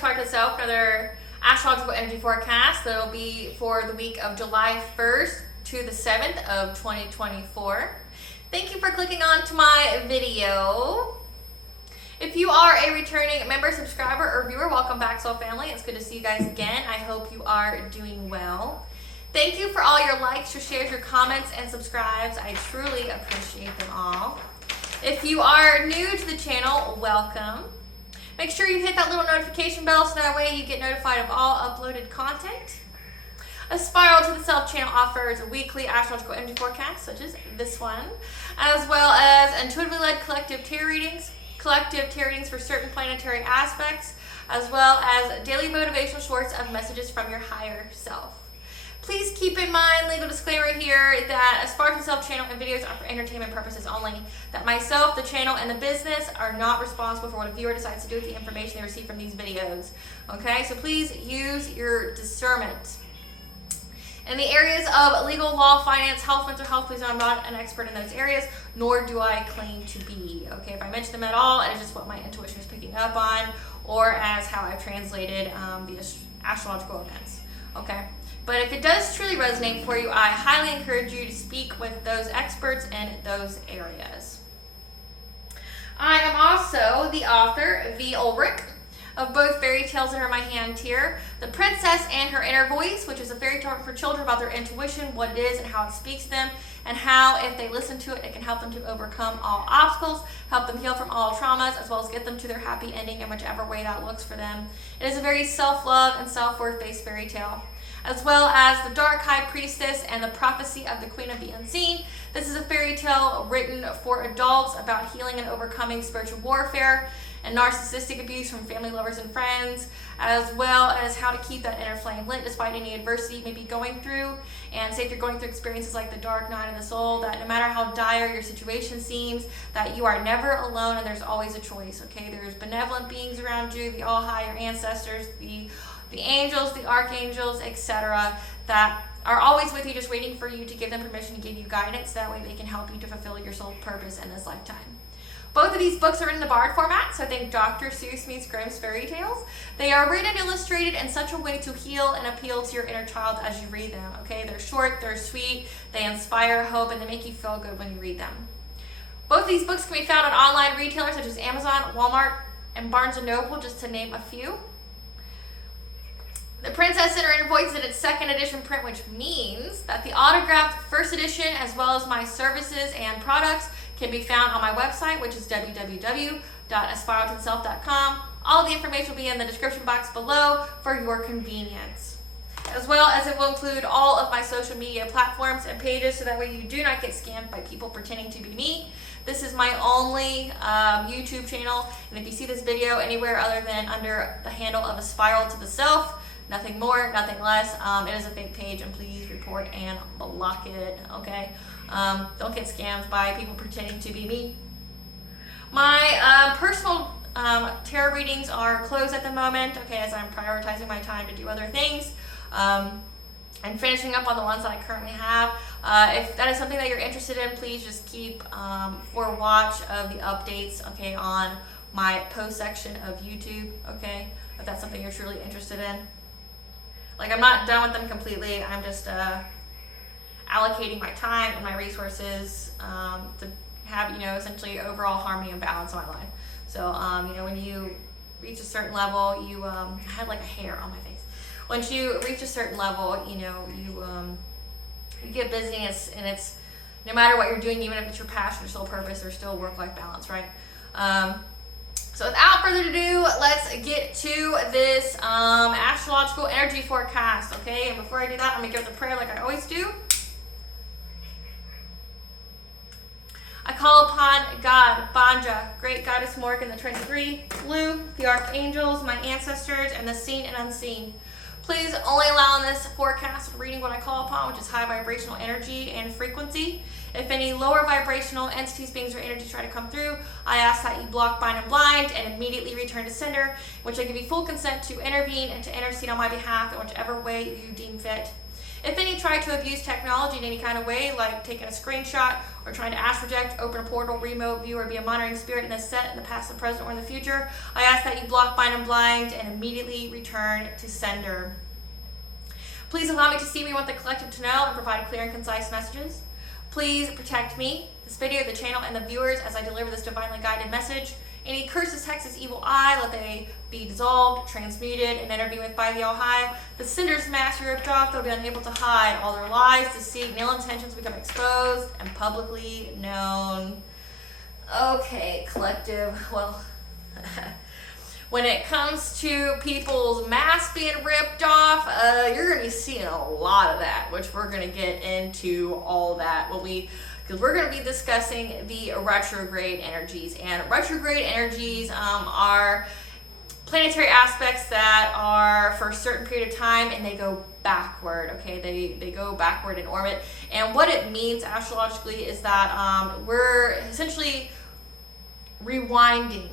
Aspiraltotheself, Self, another astrological energy forecast that will be for the week of July 1st to the 7th of 2024. Thank you for clicking on to my video. If you are a returning member, subscriber, or viewer, welcome back, Soul Family. It's good to see you guys again. I hope you are doing well. Thank you for all your likes, your shares, your comments, and subscribes. I truly appreciate them all. If you are new to the channel, welcome. Make sure you hit that little notification bell so that way you get notified of all uploaded content. A Spiral to the Self channel offers weekly astrological energy forecasts, such as this one, as well as intuitively led collective tarot readings for certain planetary aspects, as well as daily motivational shorts of messages from your higher self. Please keep in mind, legal disclaimer here, that a Spiral to the Self channel and videos are for entertainment purposes only. That myself, the channel, and the business are not responsible for what a viewer decides to do with the information they receive from these videos. Okay, so please use your discernment. In the areas of legal, law, finance, health, mental health, please know I'm not an expert in those areas, nor do I claim to be. Okay, if I mention them at all, it is just what my intuition is picking up on, or as how I've translated the astrological events. Okay. But if it does truly resonate for you, I highly encourage you to speak with those experts in those areas. I am also the author, V. Ulrich, of both fairy tales that are in my hand here. The Princess and Her Inner Voice, which is a fairy tale for children about their intuition, what it is and how it speaks to them, and how if they listen to it, it can help them to overcome all obstacles, help them heal from all traumas, as well as get them to their happy ending in whichever way that looks for them. It is a very self-love and self-worth based fairy tale. As well as The Dark High Priestess and The Prophecy of the Queen of the Unseen. This is a fairy tale written for adults about healing and overcoming spiritual warfare and narcissistic abuse from family, lovers, and friends, as well as how to keep that inner flame lit despite any adversity you may be going through. And say if you're going through experiences like the dark night of the soul, that no matter how dire your situation seems, that you are never alone and there's always a choice, okay? There's benevolent beings around you, the all higher ancestors, the angels, the archangels, etc., that are always with you, just waiting for you to give them permission to give you guidance. That way they can help you to fulfill your soul purpose in this lifetime. Both of these books are written in the Bard format, so I think Dr. Seuss meets Grimm's fairy tales. They are written and illustrated in such a way to heal and appeal to your inner child as you read them, okay? They're short, they're sweet, they inspire hope, and they make you feel good when you read them. Both of these books can be found on online retailers such as Amazon, Walmart, and Barnes & Noble, just to name a few. The Princess and Her Inner Voice is in its second edition print, which means that the autographed first edition, as well as my services and products, can be found on my website, which is www.aspiraltotheself.com. All the information will be in the description box below for your convenience. As well as it will include all of my social media platforms and pages, so that way you do not get scammed by people pretending to be me. This is my only YouTube channel, and if you see this video anywhere other than under the handle of A Spiral to the Self, nothing more, nothing less. It is a fake page, and please report and block it, okay? Don't get scammed by people pretending to be me. My personal tarot readings are closed at the moment, okay, as I'm prioritizing my time to do other things. And finishing up on the ones that I currently have. If that is something that you're interested in, please just keep for watch of the updates, okay, on my post section of YouTube, okay, if that's something you're truly interested in. Like, I'm not done with them completely. I'm just allocating my time and my resources to have, essentially overall harmony and balance in my life. So, when you reach a certain level, you I had like a hair on my face. Once you reach a certain level, you get busy, and it's no matter what you're doing, even if it's your passion or soul purpose, there's still work-life balance, right? So without further ado, let's get to this astrological energy forecast, okay? And before I do that, I'm going to give the prayer like I always do. I call upon God, Banja, Great Goddess Morgan, the 23, Blue, the Archangels, my ancestors, and the seen and unseen. Please only allow in this forecast reading what I call upon, which is high vibrational energy and frequency. If any lower vibrational entities, beings, or energy try to come through, I ask that you block, bind, and blind, and immediately return to sender, which I give you full consent to intervene and to intercede on my behalf in whichever way you deem fit. If any try to abuse technology in any kind of way, like taking a screenshot or trying to astral project, open a portal, remote view, or be a monitoring spirit in a set in the past, the present, or in the future, I ask that you block, bind, and blind and immediately return to sender. Please allow me to see what you want the collective to know and provide clear and concise messages. Please protect me, this video, the channel, and the viewers as I deliver this divinely guided message. Any curses, hexes, evil eye, let they be dissolved, transmuted, and intervened with by the All-High. The sinner's mask ripped off, they'll be unable to hide. All their lies, deceit, and ill intentions become exposed and publicly known. Okay, collective, well, when it comes to people's masks being ripped off, you're going to be seeing a lot of that, which we're going to get into all that because we're going to be discussing the retrograde energies. And retrograde energies are planetary aspects that are for a certain period of time, and they go backward, okay? They go backward in orbit. And what it means astrologically is that we're essentially rewinding.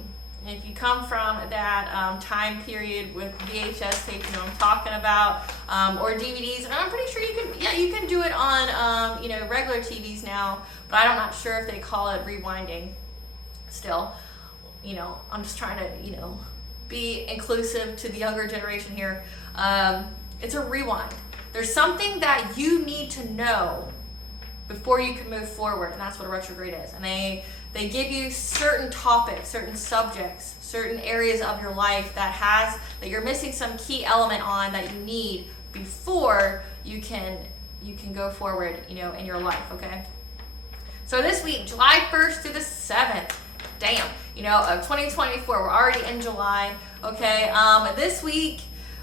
And if you come from that time period with VHS tape, you know what I'm talking about, or DVDs, and I'm pretty sure you can do it on, regular TVs now, but I'm not sure if they call it rewinding still. I'm just trying to, be inclusive to the younger generation here. It's a rewind. There's something that you need to know before you can move forward, and that's what a retrograde is. And they give you certain topics, certain subjects, certain areas of your life that you're missing some key element on that you need before you can go forward, in your life, okay? So this week, July 1st through the 7th, of 2024, we're already in July, okay? This week,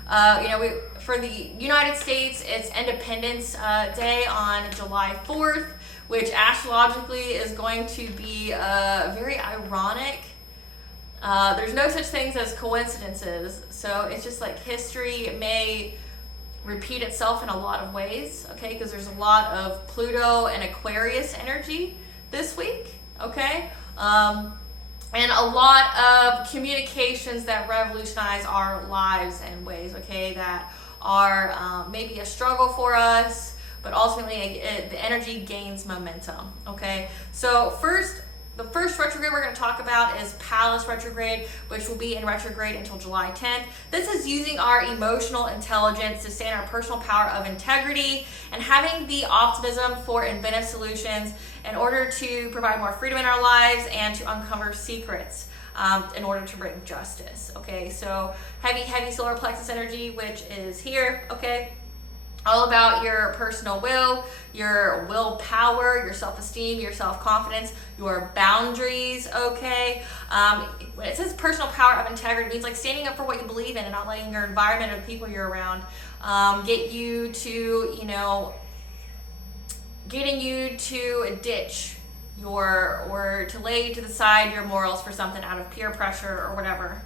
for the United States, it's Independence Day on July 4th, which astrologically is going to be very ironic. There's no such things as coincidences, so it's just like history may repeat itself in a lot of ways, okay, because there's a lot of Pluto and Aquarius energy this week, okay, and a lot of communications that revolutionize our lives in ways, okay, that are maybe a struggle for us, but ultimately the energy gains momentum, okay? So the first retrograde we're going to talk about is Pallas retrograde, which will be in retrograde until July 10th. This is using our emotional intelligence to stay in our personal power of integrity and having the optimism for inventive solutions in order to provide more freedom in our lives and to uncover secrets in order to bring justice, okay? So heavy solar plexus energy, which is here, okay? All about your personal will, your willpower, your self-esteem, your self-confidence, your boundaries, okay? When it says personal power of integrity, it means like standing up for what you believe in and not letting your environment or the people you're around getting you to ditch or to lay to the side your morals for something out of peer pressure or whatever.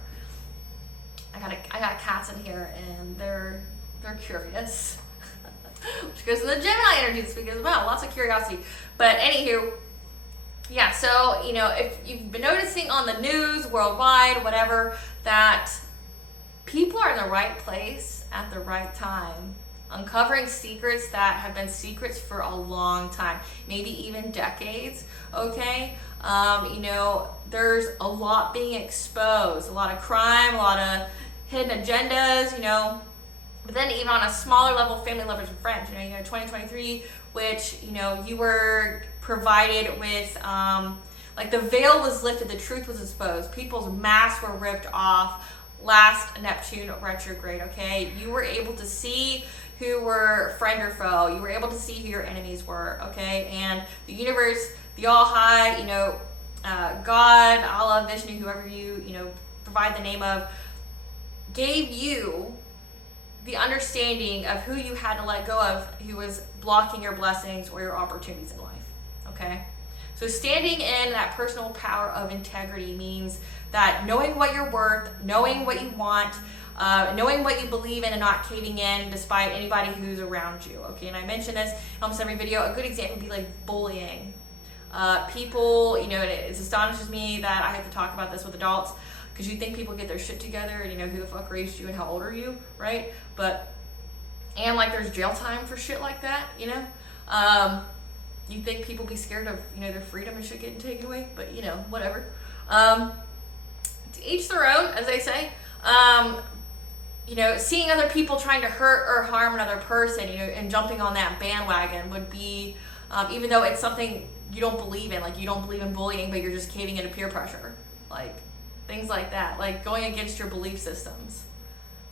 I got cats in here and they're curious. Which goes to the Gemini energy this week as well. Lots of curiosity. But anywho, yeah, so, if you've been noticing on the news, worldwide, whatever, that people are in the right place at the right time, uncovering secrets that have been secrets for a long time, maybe even decades, okay? There's a lot being exposed, a lot of crime, a lot of hidden agendas, But then even on a smaller level, family, lovers, and friends, 2023, which, you were provided with, the veil was lifted, the truth was exposed, people's masks were ripped off last Neptune retrograde, okay? You were able to see who were friend or foe. You were able to see who your enemies were, okay? And the universe, the All-High, God, Allah, Vishnu, whoever you, provide the name of, gave you the understanding of who you had to let go of, who was blocking your blessings or your opportunities in life, okay? So standing in that personal power of integrity means that knowing what you're worth, knowing what you want, knowing what you believe in and not caving in despite anybody who's around you, okay? And I mention this in almost every video. A good example would be like bullying. People, it astonishes me that I have to talk about this with adults, because you think people get their shit together and who the fuck raised you and how old are you, right? But And like there's jail time for shit like that, you know? You think people be scared of, you know, their freedom and shit getting taken away, but you know, whatever. To each their own, as they say. You know, seeing other people trying to hurt or harm another person, you know, and jumping on that bandwagon would be, even though it's something you don't believe in, like you don't believe in bullying, but you're just caving into peer pressure, like things like that, like going against your belief systems,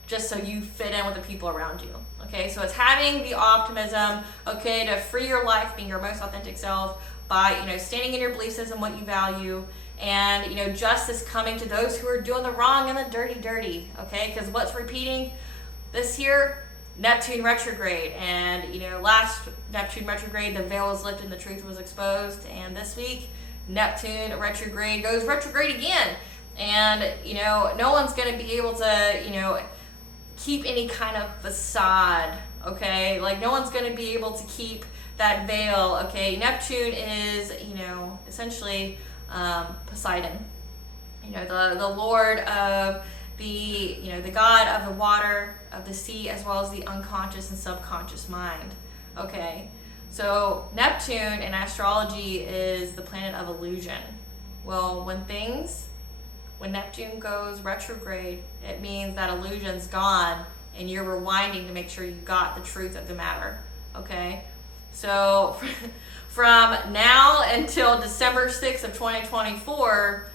just so you fit in with the people around you. Okay, so it's having the optimism, okay, to free your life, being your most authentic self by, you know, standing in your belief system, what you value, and, you know, justice coming to those who are doing the wrong and the dirty, okay? Because what's repeating this year? Neptune retrograde. And, you know, last Neptune retrograde, the veil was lifted and the truth was exposed. And this week, Neptune retrograde goes retrograde again. And, you know, no one's going to be able to, you know, keep any kind of facade, okay? Like, no one's going to be able to keep that veil, okay? Neptune is, you know, essentially Poseidon, you know, the lord of the, you know, the god of the water, of the sea, as well as the unconscious and subconscious mind. Okay, so Neptune in astrology is the planet of illusion. Well, when Neptune goes retrograde, it means that illusion's gone and you're rewinding to make sure you got the truth of the matter. Okay, so from now until December 6th of 2024,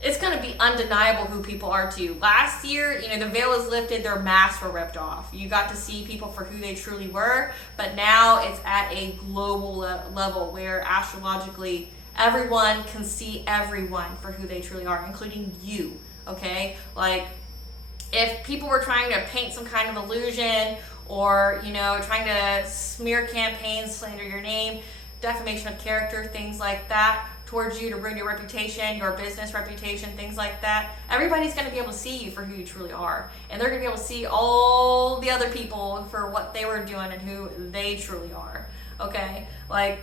it's going to be undeniable who people are to you. Last year, you know, the veil was lifted, their masks were ripped off. You got to see people for who they truly were, but now it's at a global level where astrologically everyone can see everyone for who they truly are, including you, okay? Like, if people were trying to paint some kind of illusion or, you know, trying to smear campaigns, slander your name, defamation of character, things like that, towards you to ruin your reputation, your business reputation, things like that, everybody's going to be able to see you for who you truly are. And they're going to be able to see all the other people for what they were doing and who they truly are. Okay? Like,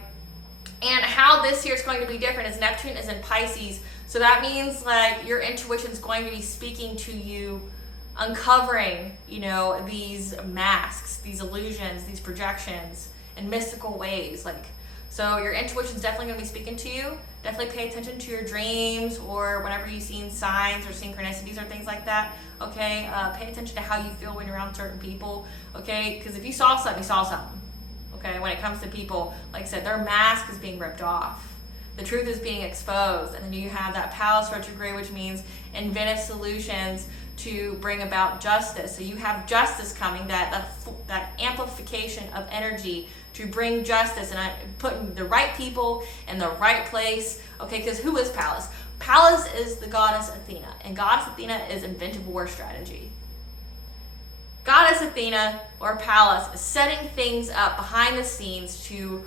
and how this year is going to be different is Neptune is in Pisces. So that means, like, your intuition is going to be speaking to you, uncovering, you know, these masks, these illusions, these projections in mystical ways. Like, so your intuition's definitely going to be speaking to you. Definitely pay attention to your dreams or whenever you've seen signs or synchronicities or things like that. Okay, pay attention to how you feel when you're around certain people. Okay, because if you saw something, you saw something. Okay, when it comes to people, like I said, their mask is being ripped off. The truth is being exposed. And then you have that Pallas retrograde, which means inventive solutions to bring about justice. So you have justice coming, that amplification of energy to bring justice and putting the right people in the right place. Okay, because who is Pallas? Pallas is the goddess Athena, and goddess Athena is inventive war strategy. Goddess Athena, or Pallas, is setting things up behind the scenes to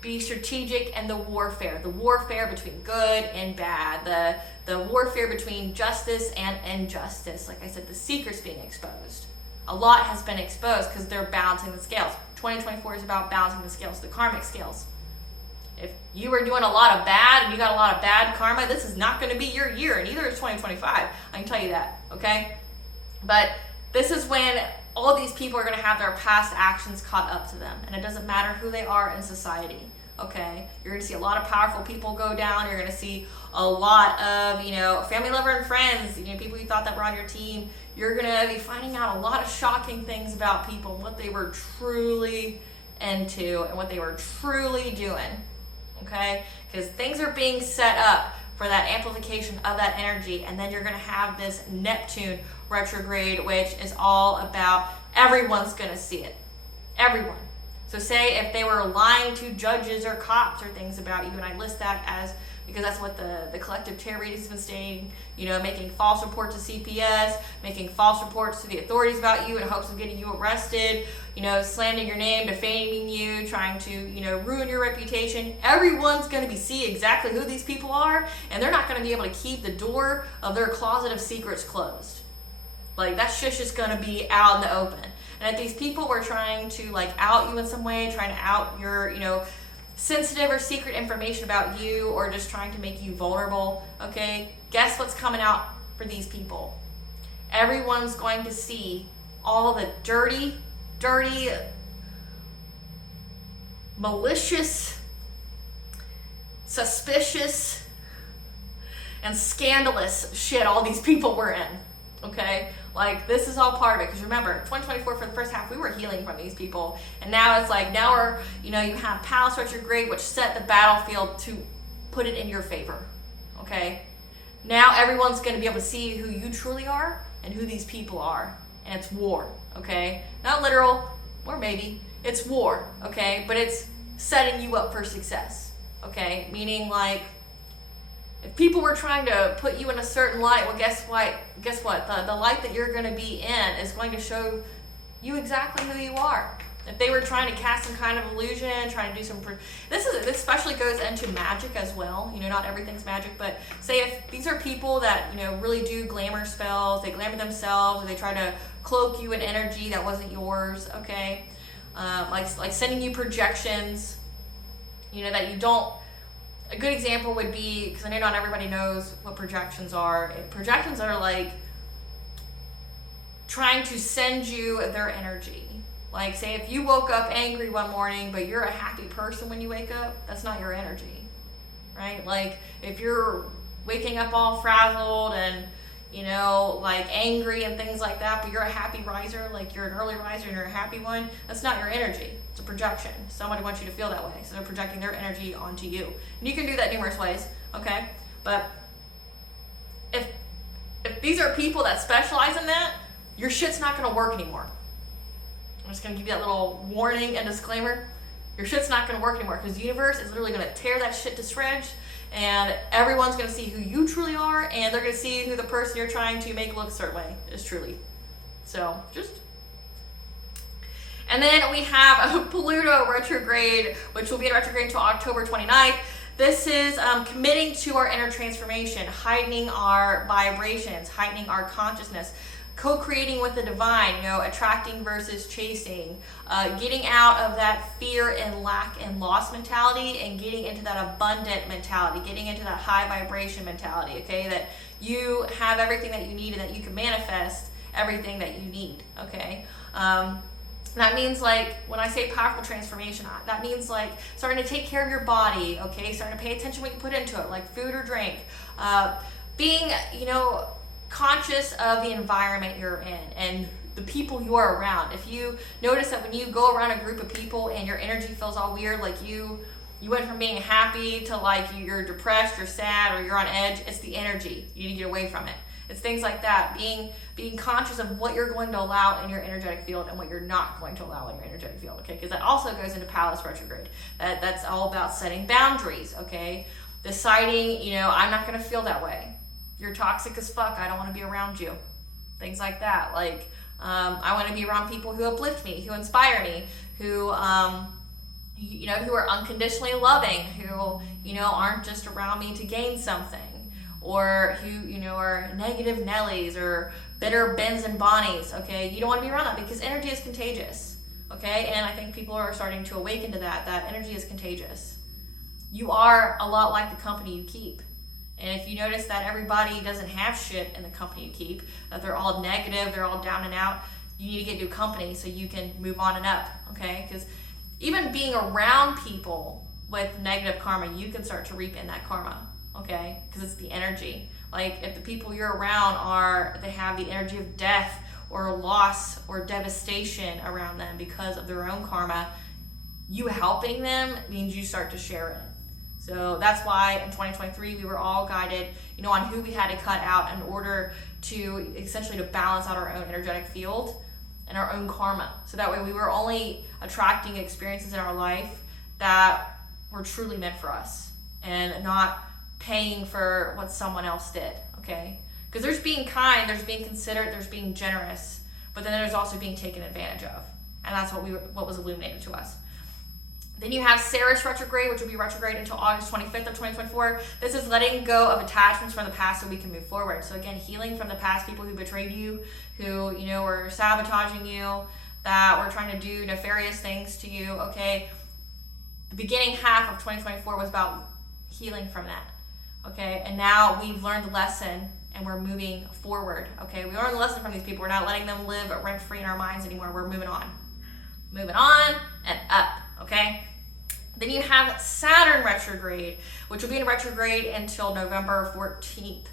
be strategic in the warfare between good and bad, the warfare between justice and injustice. Like I said, the secret's being exposed. A lot has been exposed because they're balancing the scales. 2024 is about balancing the scales, the karmic scales. If you were doing a lot of bad and you got a lot of bad karma, this is not going to be your year, and neither is 2025. I can tell you that, okay? But this is when all these people are going to have their past actions caught up to them, and it doesn't matter who they are in society, okay? You're going to see a lot of powerful people go down. You're going to see a lot of, you know, family, lover, and friends, you know, people you thought that were on your team. You're going to be finding out a lot of shocking things about people and what they were truly into and what they were truly doing, okay? Because things are being set up for that amplification of that energy, and then you're going to have this Neptune retrograde, which is all about everyone's going to see it. Everyone. So say if they were lying to judges or cops or things about you, and I list that as, because that's what the collective tarot reading has been stating, you know, making false reports to CPS, making false reports to the authorities about you in hopes of getting you arrested, you know, slandering your name, defaming you, trying to, you know, ruin your reputation. Everyone's going to see exactly who these people are, and they're not going to be able to keep the door of their closet of secrets closed. Like, that shit's just going to be out in the open. And if these people were trying to, like, out you in some way, trying to out your, you know, sensitive or secret information about you, or just trying to make you vulnerable, okay, guess what's coming out for these people? Everyone's going to see all the dirty, dirty, malicious, suspicious, and scandalous shit all these people were in, okay? Like, this is all part of it, because remember, 2024 for the first half, we were healing from these people, and now it's like, now we're, you know, you have Pallas retrograde, which set the battlefield to put it in your favor, okay? Now everyone's going to be able to see who you truly are and who these people are, and it's war, okay? Not literal, or maybe, it's war, okay? But it's setting you up for success, okay? Meaning, like, if people were trying to put you in a certain light, well, guess what? The light that you're going to be in is going to show you exactly who you are. If they were trying to cast some kind of illusion, trying to do some... This especially goes into magic as well. You know, not everything's magic, but say if these are people that, you know, really do glamour spells, they glamour themselves, or they try to cloak you in energy that wasn't yours, okay? Like sending you projections, you know, that you don't... A good example would be, because I know not everybody knows what projections are. Projections are like trying to send you their energy. Like, say if you woke up angry one morning, but you're a happy person when you wake up, that's not your energy, right? Like, if you're waking up all frazzled and, you know, like angry and things like that, but you're a happy riser, like you're an early riser and you're a happy one, that's not your energy. It's a projection. Somebody wants you to feel that way, so they're projecting their energy onto you. And you can do that numerous ways, okay? But if these are people that specialize in that, your shit's not going to work anymore. I'm just going to give you that little warning and disclaimer. Your shit's not going to work anymore, because the universe is literally going to tear that shit to shreds, and everyone's going to see who you truly are, and they're going to see who the person you're trying to make look a certain way is truly. So, just... And then we have a Pluto retrograde, which will be in retrograde until October 29th. This is committing to our inner transformation, heightening our vibrations, heightening our consciousness, co-creating with the divine, you know, attracting versus chasing, getting out of that fear and lack and loss mentality and getting into that abundant mentality, getting into that high vibration mentality, okay, that you have everything that you need and that you can manifest everything that you need, okay? That means, like, when I say powerful transformation, that means like starting to take care of your body, okay, starting to pay attention what you put into it, like food or drink, being, you know, conscious of the environment you're in and the people you are around. If you notice that when you go around a group of people and your energy feels all weird, like you went from being happy to like you're depressed, you're sad, or you're on edge, it's the energy. You need to get away from it. It's things like that, being conscious of what you're going to allow in your energetic field and what you're not going to allow in your energetic field, okay? Because that also goes into Pallas retrograde. That's all about setting boundaries, okay? Deciding, you know, I'm not going to feel that way. You're toxic as fuck, I don't want to be around you. Things like that. Like, I want to be around people who uplift me, who inspire me, who, you know, who are unconditionally loving, who, you know, aren't just around me to gain something, or who, you know, are negative Nellies or bitter Bens and Bonnies, okay? You don't want to be around that because energy is contagious, okay? And I think people are starting to awaken to that energy is contagious. You are a lot like the company you keep. And if you notice that everybody doesn't have shit in the company you keep, that they're all negative, they're all down and out, you need to get new company so you can move on and up, okay? Because even being around people with negative karma, you can start to reap in that karma, okay? Because it's the energy. Like, if the people you're around they have the energy of death or loss or devastation around them because of their own karma, you helping them means you start to share it. So that's why in 2023 we were all guided, you know, on who we had to cut out in order to essentially to balance out our own energetic field and our own karma. So that way we were only attracting experiences in our life that were truly meant for us and not paying for what someone else did, okay? Because there's being kind, there's being considerate, there's being generous, but then there's also being taken advantage of. And that's what was illuminated to us. Then you have Ceres retrograde, which will be retrograde until August 25th of 2024. This is letting go of attachments from the past so we can move forward. So again, healing from the past, people who betrayed you, who, you know, were sabotaging you, that were trying to do nefarious things to you, okay? The beginning half of 2024 was about healing from that, okay? And now we've learned the lesson and we're moving forward, okay? We learned the lesson from these people. We're not letting them live rent-free in our minds anymore. We're moving on, moving on and up, okay? Then you have Saturn retrograde, which will be in retrograde until November 14th.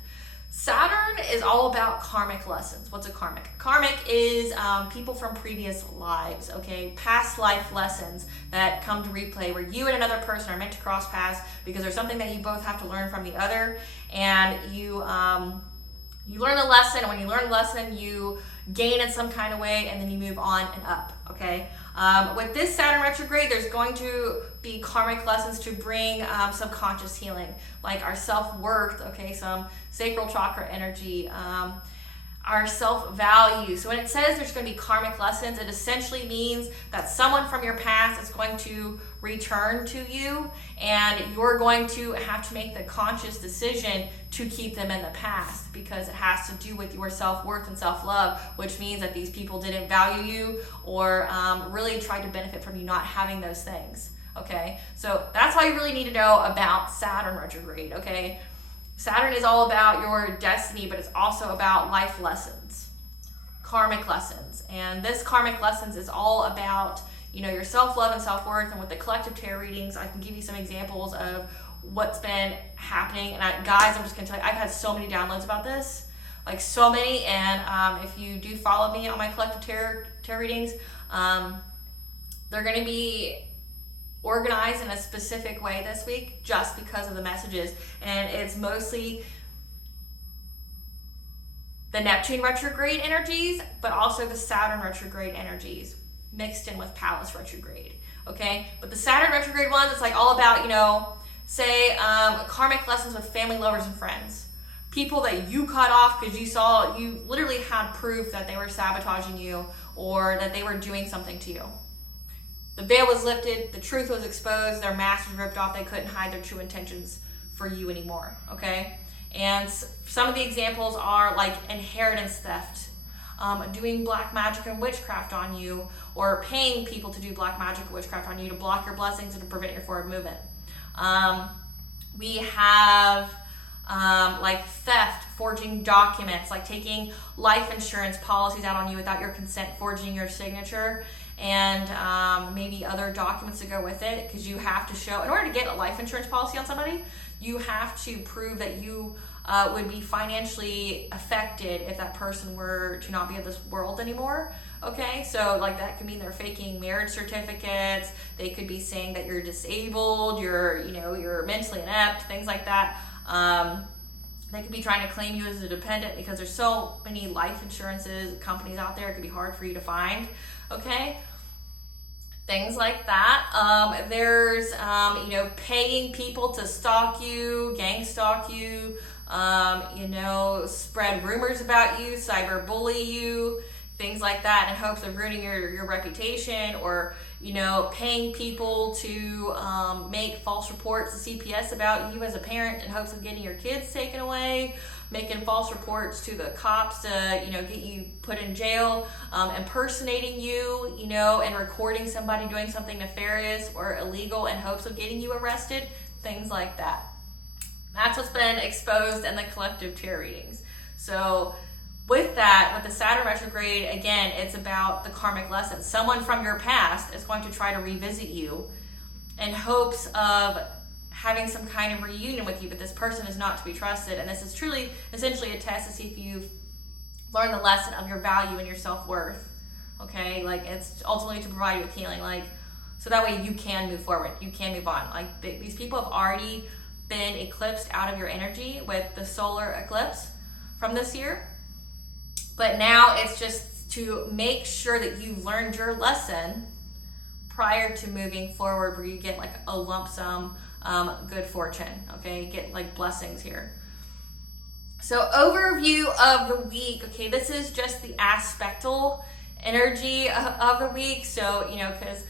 Saturn is all about karmic lessons. What's a karmic? Karmic is people from previous lives, okay? Past life lessons that come to replay where you and another person are meant to cross paths because there's something that you both have to learn from the other, and you learn the lesson, and when you learn the lesson, you gain in some kind of way, and then you move on and up, okay? With this Saturn retrograde, there's going to be karmic lessons to bring subconscious healing, like our self-worth, okay, some sacral chakra energy, our self-value. So when it says there's going to be karmic lessons, it essentially means that someone from your past is going to return to you, and you're going to have to make the conscious decision to keep them in the past, because it has to do with your self-worth and self-love, which means that these people didn't value you or really tried to benefit from you not having those things, okay? So that's why you really need to know about Saturn retrograde, okay? Saturn is all about your destiny, but it's also about life lessons, karmic lessons. And this karmic lessons is all about, you know, your self-love and self-worth. And with the collective tarot readings, I can give you some examples of what's been happening. And guys, I'm just gonna tell you, I've had so many downloads about this, like so many. And if you do follow me on my collective tarot readings, they're gonna be organized in a specific way this week just because of the messages, and it's mostly the Neptune retrograde energies, but also the Saturn retrograde energies mixed in with Pallas retrograde, okay? But the Saturn retrograde ones, it's like all about, you know, say karmic lessons with family, lovers, and friends, people that you cut off because you literally had proof that they were sabotaging you or that they were doing something to you. The veil was lifted, the truth was exposed, their mask was ripped off, they couldn't hide their true intentions for you anymore, okay? And some of the examples are like inheritance theft, doing black magic and witchcraft on you, or paying people to do black magic and witchcraft on you to block your blessings and to prevent your forward movement. We have like theft, forging documents, like taking life insurance policies out on you without your consent, forging your signature, and maybe other documents to go with it, because you have to show, in order to get a life insurance policy on somebody, you have to prove that you would be financially affected if that person were to not be of this world anymore, okay? So like that could mean they're faking marriage certificates, they could be saying that you're disabled, you're mentally inept, things like that. They could be trying to claim you as a dependent because there's so many life insurances companies out there, it could be hard for you to find, okay? Things like that. There's, paying people to stalk you, gang stalk you, spread rumors about you, cyberbully you, things like that in hopes of ruining your reputation, or, paying people to make false reports to CPS about you as a parent in hopes of getting your kids taken away, making false reports to the cops to, get you put in jail, impersonating you, and recording somebody doing something nefarious or illegal in hopes of getting you arrested, things like that. That's what's been exposed in the collective tarot readings. So with that, with the Saturn retrograde, again, it's about the karmic lessons. Someone from your past is going to try to revisit you in hopes of having some kind of reunion with you, but this person is not to be trusted. And this is truly, essentially a test to see if you've learned the lesson of your value and your self-worth, okay? Like, it's ultimately to provide you with healing, like, so that way you can move forward, you can move on. Like, these people have already been eclipsed out of your energy with the solar eclipse from this year. But now it's just to make sure that you've learned your lesson prior to moving forward, where you get like a lump sum good fortune, okay? Get like blessings here. So overview of the week, okay? This is just the aspectal energy of the week. So, because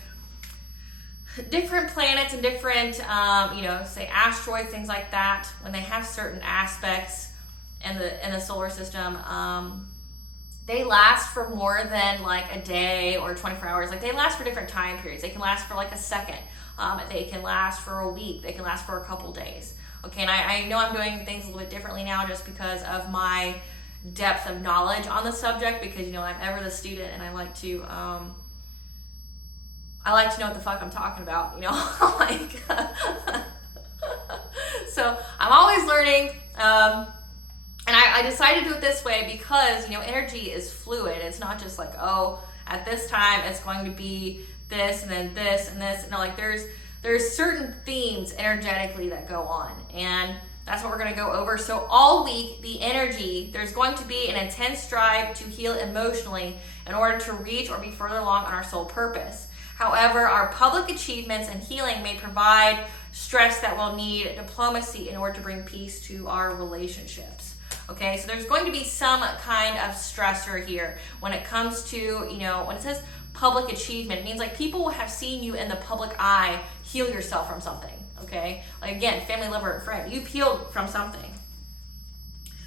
different planets and different, say asteroids, things like that, when they have certain aspects in the solar system, they last for more than like a day or 24 hours. Like, they last for different time periods. They can last for like a second. They can last for a week. They can last for a couple days. Okay, and I know I'm doing things a little bit differently now just because of my depth of knowledge on the subject, because, I'm ever the student and I like to I like to know what the fuck I'm talking about, you know, like, so I'm always learning, and I decided to do it this way because, you know, energy is fluid. It's not just like, oh, at this time it's going to be this and then this and this. You know, like there's certain themes energetically that go on, and that's what we're going to go over. So all week, the energy, there's going to be an intense drive to heal emotionally in order to reach or be further along on our soul purpose. However, our public achievements and healing may provide stress that will need diplomacy in order to bring peace to our relationships. Okay, so there's going to be some kind of stressor here when it comes to, you know, when it says public achievement, it means like people have seen you in the public eye heal yourself from something. Okay, like again, family, lover, and friend. You've healed from something.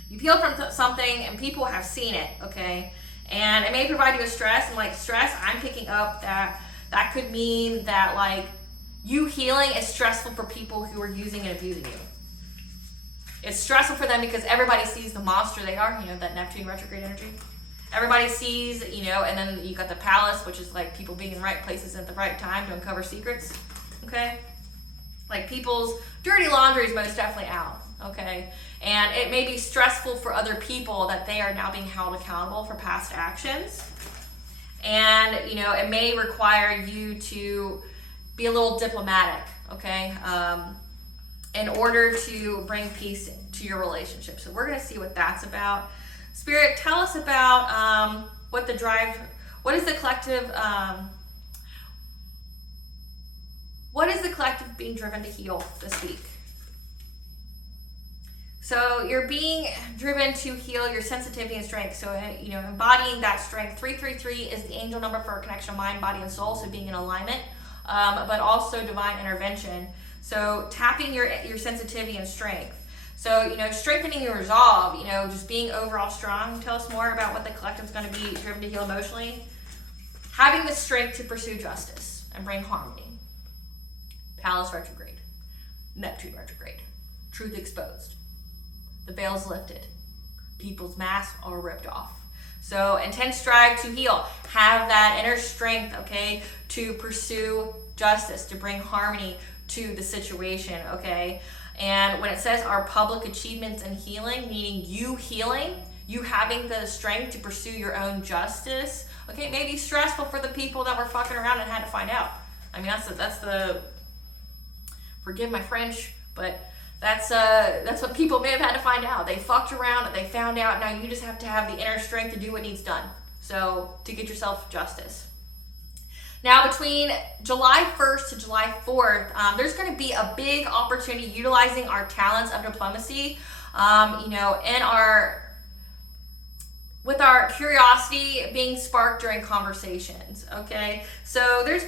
You've healed from something, and people have seen it. Okay, and it may provide you with stress. And like stress, I'm picking up that could mean that like you healing is stressful for people who are using and abusing you. It's stressful for them because everybody sees the monster they are. You know, that Neptune retrograde energy. Everybody sees, you know, and then you got the palace, which is like people being in the right places at the right time to uncover secrets. Okay. Like people's dirty laundry is most definitely out, okay? And it may be stressful for other people that they are now being held accountable for past actions. And, you know, it may require you to be a little diplomatic, okay? In order to bring peace to your relationship. So we're gonna see what that's about. Spirit, tell us about what is the collective, what is the collective being driven to heal this week? So you're being driven to heal your sensitivity and strength. So, you know, embodying that strength. 333 is the angel number for connection of mind, body, and soul. So being in alignment, but also divine intervention. So tapping your sensitivity and strength. So, you know, strengthening your resolve, you know, just being overall strong. Tell us more about what the collective is going to be driven to heal emotionally. Having the strength to pursue justice and bring harmony. Palace retrograde, Neptune retrograde, truth exposed, the veil's lifted, people's masks are ripped off. So intense drive to heal, have that inner strength, okay, to pursue justice, to bring harmony to the situation, okay? And when it says our public achievements and healing, meaning you healing, you having the strength to pursue your own justice, okay, it may be stressful for the people that were fucking around and had to find out. I mean, that's the forgive my French, but that's what people may have had to find out. They fucked around, they found out, now you just have to have the inner strength to do what needs done. So, to get yourself justice. Now, between July 1st to July 4th, there's going to be a big opportunity utilizing our talents of diplomacy, you know, with our curiosity being sparked during conversations, okay? So there's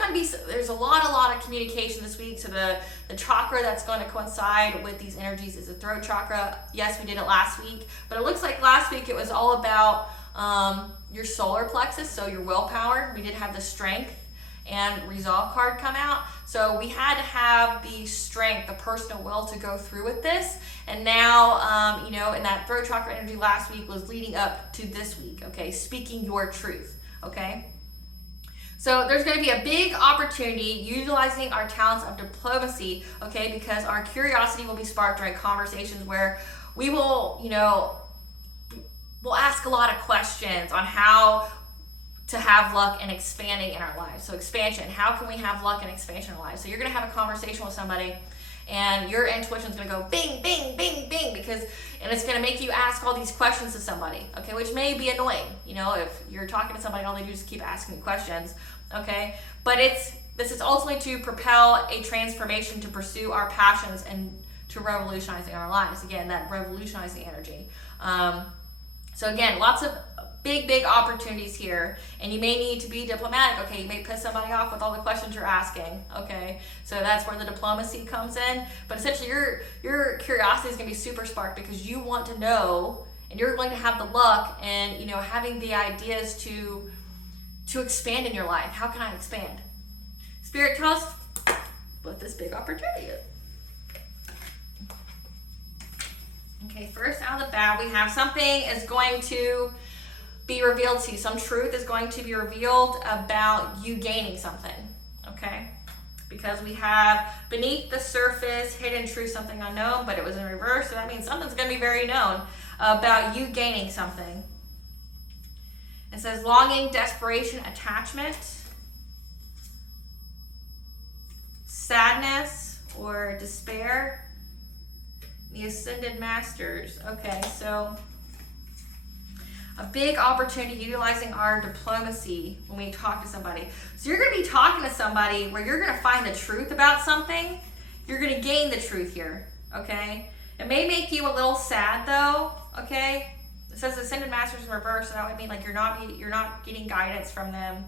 a lot of communication this week. So the chakra that's going to coincide with these energies is the throat chakra. Yes, we did it last week, but it looks like last week it was all about your solar plexus, so your willpower. We did have the strength and resolve card come out. So we had to have the strength, the personal will to go through with this. And now, you know, and that throat chakra energy last week was leading up to this week, okay? Speaking your truth, okay? So there's going to be a big opportunity utilizing our talents of diplomacy, okay? Because our curiosity will be sparked during conversations where we will, you know, we'll ask a lot of questions on how to have luck and expanding in our lives. So expansion, how can we have luck and expansion in our lives? So you're going to have a conversation with somebody and your intuition is going to go bing, bing, bing, bing, and it's going to make you ask all these questions to somebody, okay, which may be annoying, you know, if you're talking to somebody and all they do is keep asking you questions, okay, but this is ultimately to propel a transformation to pursue our passions and to revolutionizing our lives. Again, that revolutionizing energy. So again, lots of big opportunities here, and you may need to be diplomatic, okay? You may piss somebody off with all the questions you're asking, okay? So that's where the diplomacy comes in, but essentially your curiosity is going to be super sparked because you want to know, and you're going to have the luck and, you know, having the ideas to expand in your life. How can I expand? Spirit, tell us what this big opportunity is. Okay, first out of the bat, we have something is going to be revealed to you. Some truth is going to be revealed about you gaining something, okay? okay? Because we have beneath the surface, hidden truth, something unknown, but it was in reverse, so that means something's going to be very known about you gaining something. It says longing, desperation, attachment, sadness or despair, the Ascended Masters. Okay, so a big opportunity utilizing our diplomacy when we talk to somebody. So you're going to be talking to somebody where you're going to find the truth about something. You're going to gain the truth here, okay? It may make you a little sad though, okay? It says Ascended Masters in reverse, so that would mean like you're not getting guidance from them.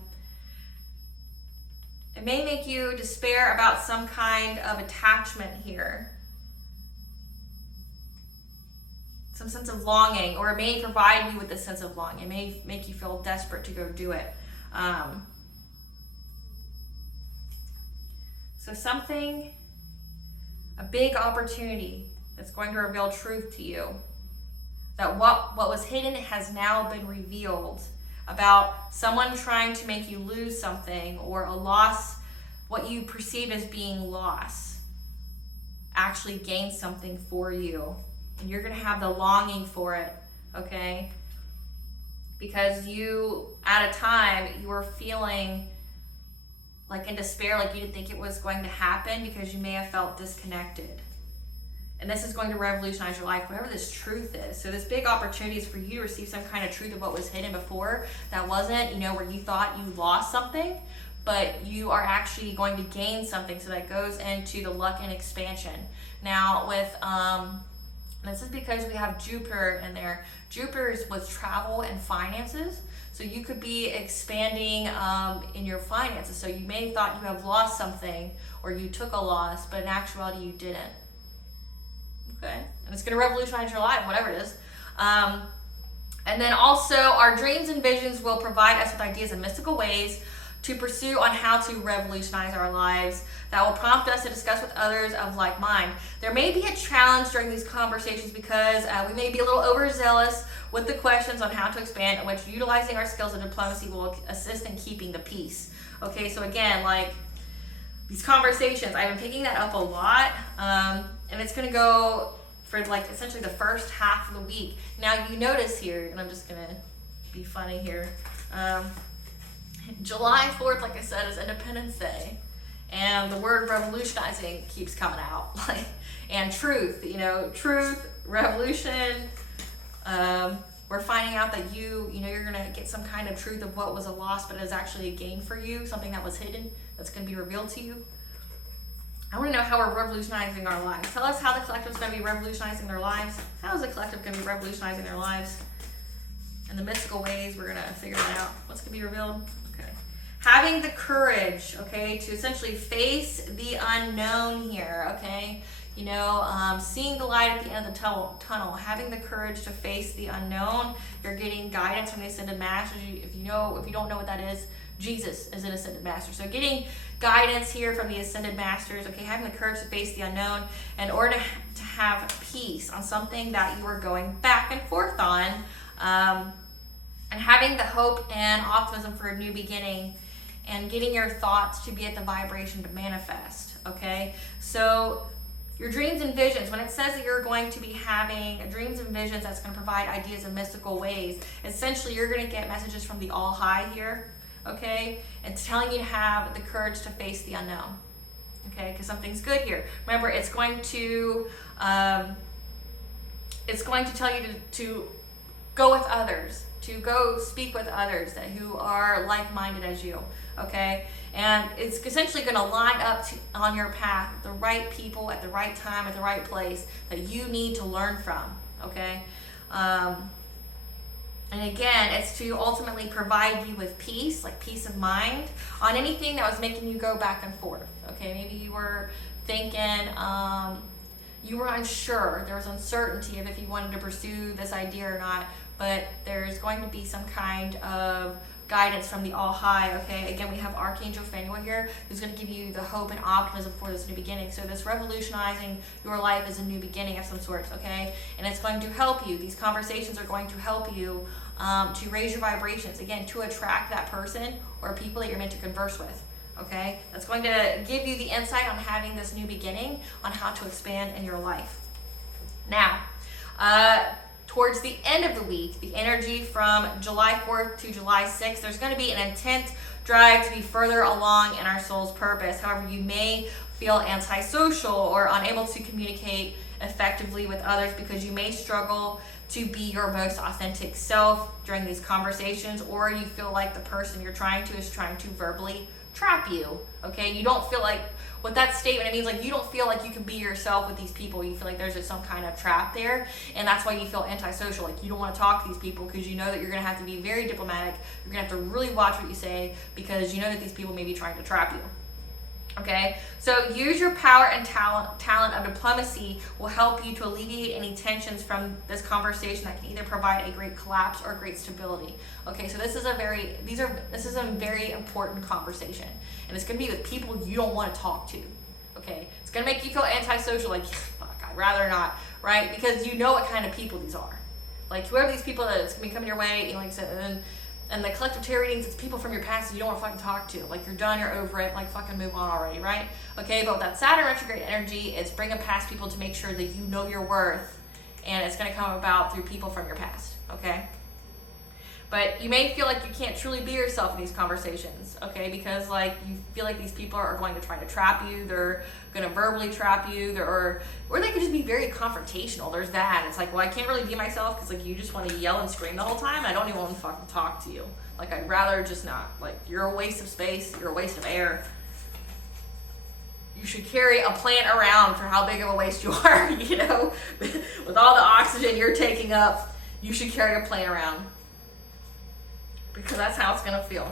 It may make you despair about some kind of attachment here. Some sense of longing, or it may provide you with a sense of longing. It may make you feel desperate to go do it. So something, a big opportunity that's going to reveal truth to you. That what was hidden has now been revealed about someone trying to make you lose something, or a loss, what you perceive as being loss, actually gain something for you. And you're going to have the longing for it, okay? Because you, at a time, you were feeling like in despair, like you didn't think it was going to happen because you may have felt disconnected. And this is going to revolutionize your life, whatever this truth is. So this big opportunity is for you to receive some kind of truth of what was hidden before that wasn't, where you thought you lost something, but you are actually going to gain something. So that goes into the luck and expansion. Now with, this is because we have Jupiter in there. Jupiter is with travel and finances. So you could be expanding in your finances. So you may have thought you have lost something or you took a loss, but in actuality you didn't. Okay? And it's going to revolutionize your life, whatever it is. And then also our dreams and visions will provide us with ideas in mystical ways to pursue on how to revolutionize our lives that will prompt us to discuss with others of like mind. There may be a challenge during these conversations because we may be a little overzealous with the questions on how to expand, in which utilizing our skills of diplomacy will assist in keeping the peace. Okay, so again, like these conversations, I've been picking that up a lot, and it's going to go for like essentially the first half of the week. Now you notice here, and I'm just going to be funny here, July 4th, like I said, is Independence Day, and the word revolutionizing keeps coming out, and truth, truth, revolution. We're finding out that you're gonna get some kind of truth of what was a loss, but is actually a gain for you, something that was hidden that's gonna be revealed to you. I want to know how we're revolutionizing our lives. Tell us how the collective's gonna be revolutionizing their lives. How is the collective gonna be revolutionizing their lives? In the mystical ways, we're gonna figure that out. What's gonna be revealed? Okay. Having the courage, okay, to essentially face the unknown here, okay? Seeing the light at the end of the tunnel, having the courage to face the unknown. You're getting guidance from the Ascended Masters. If you don't know what that is, Jesus is an Ascended Master. So getting guidance here from the Ascended Masters, okay, having the courage to face the unknown in order to have peace on something that you are going back and forth on, and having the hope and optimism for a new beginning, and getting your thoughts to be at the vibration to manifest, okay? So your dreams and visions, when it says that you're going to be having dreams and visions that's going to provide ideas in mystical ways, essentially you're going to get messages from the All High here, okay? It's telling you to have the courage to face the unknown, okay? Because something's good here. Remember, it's going to tell you to go with others, to go speak with others who are like-minded as you, okay? And it's essentially going to line up on your path the right people at the right time at the right place that you need to learn from, okay? And again, it's to ultimately provide you with peace, like peace of mind, on anything that was making you go back and forth, okay? Maybe you were thinking, you were unsure, there was uncertainty of if you wanted to pursue this idea or not, but there's going to be some kind of guidance from the All High, okay? Again, we have Archangel Phanuel here, who's going to give you the hope and optimism for this new beginning. So this revolutionizing your life is a new beginning of some sort, okay? And it's going to help you. These conversations are going to help you to raise your vibrations, again, to attract that person or people that you're meant to converse with, okay? That's going to give you the insight on having this new beginning, on how to expand in your life. Now, towards the end of the week, the energy from July 4th to July 6th, there's going to be an intense drive to be further along in our soul's purpose. However, you may feel antisocial or unable to communicate effectively with others because you may struggle to be your most authentic self during these conversations, or you feel like the person you're trying to is trying to verbally trap you, okay? You don't feel like, with that statement, it means like you don't feel like you can be yourself with these people. You feel like there's just some kind of trap there, and that's why you feel antisocial. Like you don't want to talk to these people because you know that you're going to have to be very diplomatic. You're going to have to really watch what you say because you know that these people may be trying to trap you. Okay, so use your power and talent of diplomacy will help you to alleviate any tensions from this conversation that can either provide a great collapse or great stability. Okay, so this is a very important conversation, and it's going to be with people you don't want to talk to. Okay, it's going to make you feel antisocial, like fuck, I'd rather not, right? Because you know what kind of people these are. Like whoever these people that it's going to be coming your way, you know, like I said, and the collective tarot readings, it's people from your past that you don't want to fucking talk to. Like you're done, you're over it, like fucking move on already, right? Okay, but with that Saturn retrograde energy, it's bringing past people to make sure that you know your worth, and it's going to come about through people from your past, okay? But you may feel like you can't truly be yourself in these conversations, okay? Because like you feel like these people are going to try to trap you, they're going to verbally trap you, or they could just be very confrontational. There's that. It's like, well, I can't really be myself because like you just want to yell and scream the whole time. I don't even want to fucking talk to you. Like I'd rather just not. Like you're a waste of space. You're a waste of air. You should carry a plant around for how big of a waste you are. You know, with all the oxygen you're taking up, you should carry a plant around. Because that's how it's going to feel.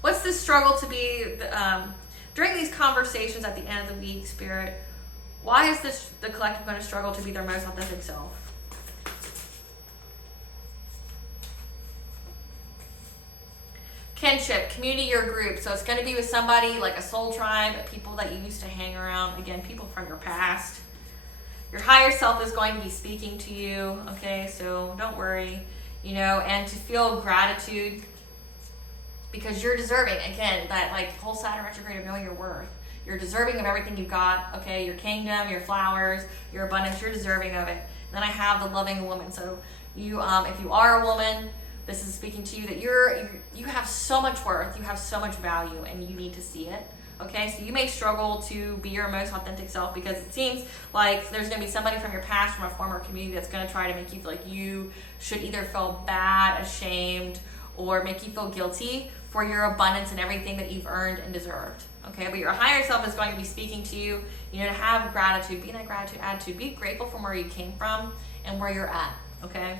What's this struggle to be, during these conversations at the end of the week, Spirit, why is the collective going to struggle to be their most authentic self? Kinship, community, or group. So it's going to be with somebody like a soul tribe, people that you used to hang around. Again, people from your past. Your higher self is going to be speaking to you, okay? So don't worry. You know, and to feel gratitude because you're deserving. Again, that like whole Saturn retrograde of knowing your worth. You're deserving of everything you've got, okay? Your kingdom, your flowers, your abundance, you're deserving of it. And then I have the loving woman. So you, if you are a woman, this is speaking to you that you have so much worth, you have so much value, and you need to see it. Okay, so you may struggle to be your most authentic self because it seems like there's going to be somebody from your past, from a former community that's going to try to make you feel like you should either feel bad, ashamed, or make you feel guilty for your abundance and everything that you've earned and deserved. Okay, but your higher self is going to be speaking to you, you know, to have gratitude, be in that gratitude attitude, be grateful from where you came from and where you're at, okay?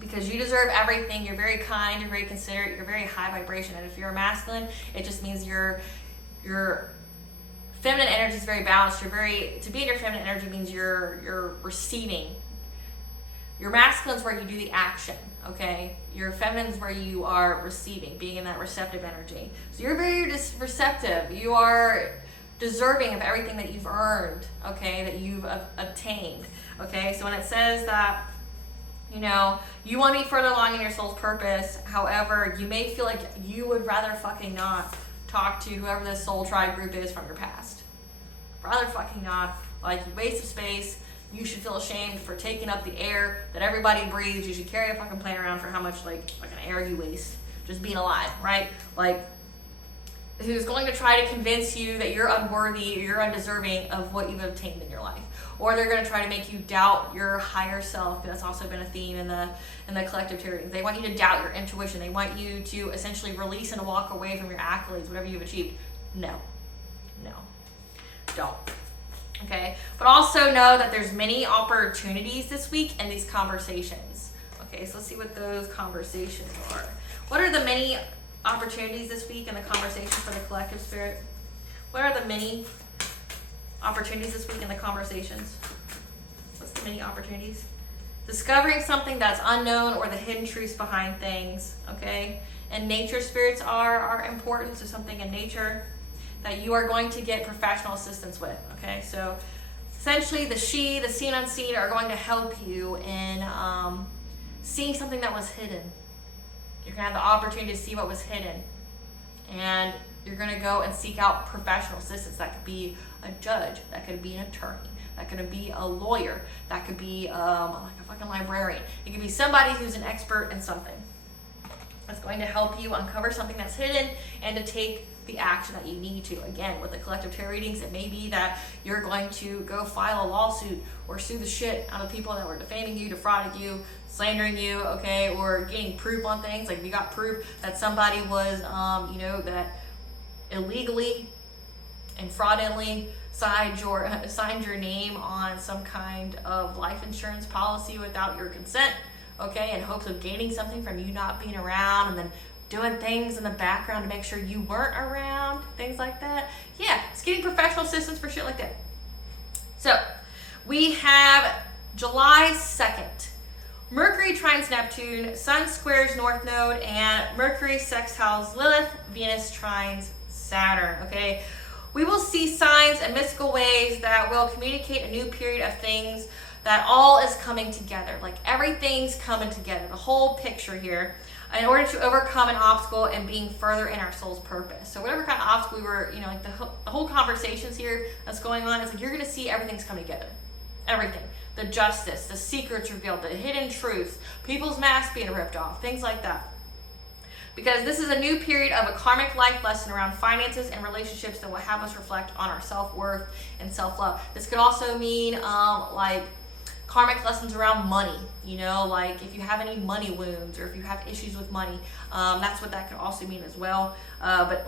Because you deserve everything. You're very kind, you're very considerate, you're very high vibration, and if you're a masculine, it just means your feminine energy is very balanced. To be in your feminine energy means you're receiving. Your masculine is where you do the action, okay? Your feminine is where you are receiving, being in that receptive energy. So you're very receptive. You are deserving of everything that you've earned, okay, that you've obtained, okay? So when it says that, you know, you want to be further along in your soul's purpose, however, you may feel like you would rather fucking not talk to whoever this soul tribe group is from your past. Rather fucking not. Like, you waste of space. You should feel ashamed for taking up the air that everybody breathes. You should carry a fucking plane around for how much, like an air you waste. Just being alive, right? Like, who's going to try to convince you that you're unworthy or you're undeserving of what you've obtained in your life. Or they're going to try to make you doubt your higher self. That's also been a theme in the collective tarot. They want you to doubt your intuition. They want you to essentially release and walk away from your accolades, whatever you've achieved. No, don't. Okay, but also know that there's many opportunities this week in these conversations. Okay, so let's see what those conversations are. What are the many opportunities this week in the conversation for the collective spirit? What are the many opportunities this week in the conversations? What's the many opportunities? Discovering something that's unknown or the hidden truths behind things, okay? And nature spirits are important, so something in nature that you are going to get professional assistance with, okay? So essentially the seen unseen are going to help you in seeing something that was hidden. You're gonna have the opportunity to see what was hidden and you're going to go and seek out professional assistance. That could be a judge, that could be an attorney, that could be a lawyer, that could be like a fucking librarian. It could be somebody who's an expert in something that's going to help you uncover something that's hidden and to take the action that you need to. Again, with the collective tarot readings, it may be that you're going to go file a lawsuit or sue the shit out of people that were defaming you, defrauding you, slandering you, okay, or getting proof on things. Like if you got proof that somebody was, that illegally and fraudulently signed your name on some kind of life insurance policy without your consent, okay, in hopes of gaining something from you not being around, and then doing things in the background to make sure you weren't around, things like that. Yeah, it's getting professional assistance for shit like that. So we have July 2nd. Mercury trines Neptune, Sun squares North Node, and Mercury sextiles Lilith, Venus trines Saturn, okay? We will see signs and mystical ways that will communicate a new period of things, that all is coming together. Like everything's coming together, the whole picture here, in order to overcome an obstacle and being further in our soul's purpose. So whatever kind of obstacle we were, like the whole conversations here that's going on, it's like you're going to see everything's coming together. Everything. The justice, the secrets revealed, the hidden truths, people's masks being ripped off, things like that. Because this is a new period of a karmic life lesson around finances and relationships that will have us reflect on our self-worth and self-love. This could also mean like karmic lessons around money, like if you have any money wounds or if you have issues with money, that's what that could also mean as well.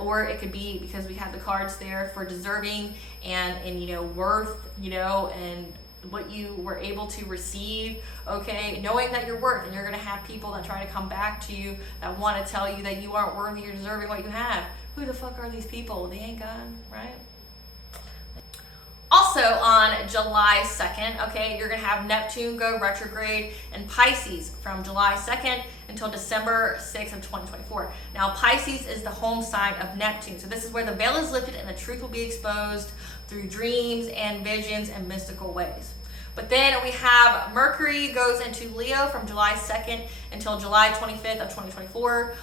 Or it could be because we have the cards there for deserving and worth, and what you were able to receive, okay, knowing that you're worth, and you're going to have people that try to come back to you that want to tell you that you aren't worthy or deserving what you have. Who the fuck are these people? They ain't God, right? Also on July 2nd, okay, you're going to have Neptune go retrograde in Pisces from July 2nd until December 6th of 2024. Now, Pisces is the home sign of Neptune. So this is where the veil is lifted and the truth will be exposed through dreams and visions and mystical ways. But then we have Mercury goes into Leo from July 2nd until July 25th of 2024.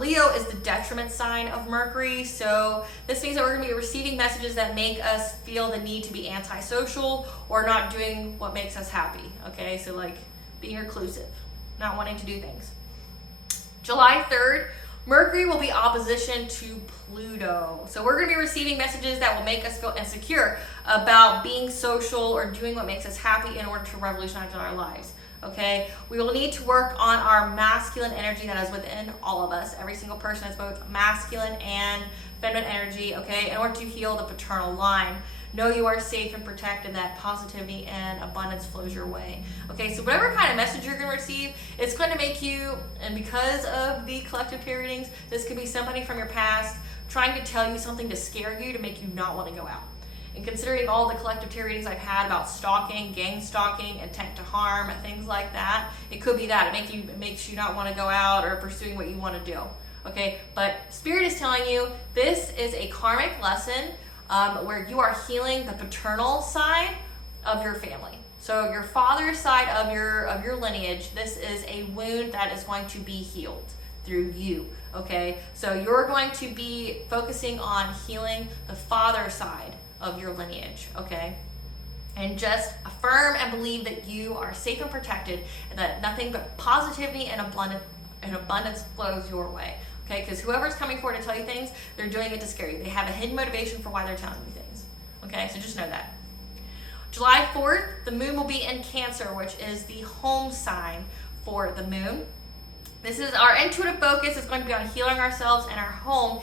Leo is the detriment sign of Mercury. So this means that we're going to be receiving messages that make us feel the need to be antisocial or not doing what makes us happy. Okay, so like being reclusive, not wanting to do things. July 3rd, Mercury will be opposition to Pluto. So we're going to be receiving messages that will make us feel insecure about being social or doing what makes us happy in order to revolutionize our lives. Okay, we will need to work on our masculine energy that is within all of us. Every single person has both masculine and feminine energy, okay, in order to heal the paternal line. Know you are safe and protected, that positivity and abundance flows your way. Okay, so whatever kind of message you're going to receive, it's going to make you, and because of the collective tarot readings, this could be somebody from your past trying to tell you something to scare you, to make you not want to go out. And considering all the collective tarot readings I've had about stalking, gang stalking, intent to harm, and things like that, it could be that. It makes you not want to go out or pursuing what you want to do. Okay, but Spirit is telling you this is a karmic lesson where you are healing the paternal side of your family. So your father's side of your lineage, this is a wound that is going to be healed through you, okay? So you're going to be focusing on healing the father side of your lineage, okay? And just affirm and believe that you are safe and protected, and that nothing but positivity and abundance flows your way. Okay, because whoever's coming forward to tell you things, they're doing it to scare you. They have a hidden motivation for why they're telling you things. Okay, so just know that. July 4th, the moon will be in Cancer, which is the home sign for the moon. This is our intuitive focus. It's going to be on healing ourselves and our home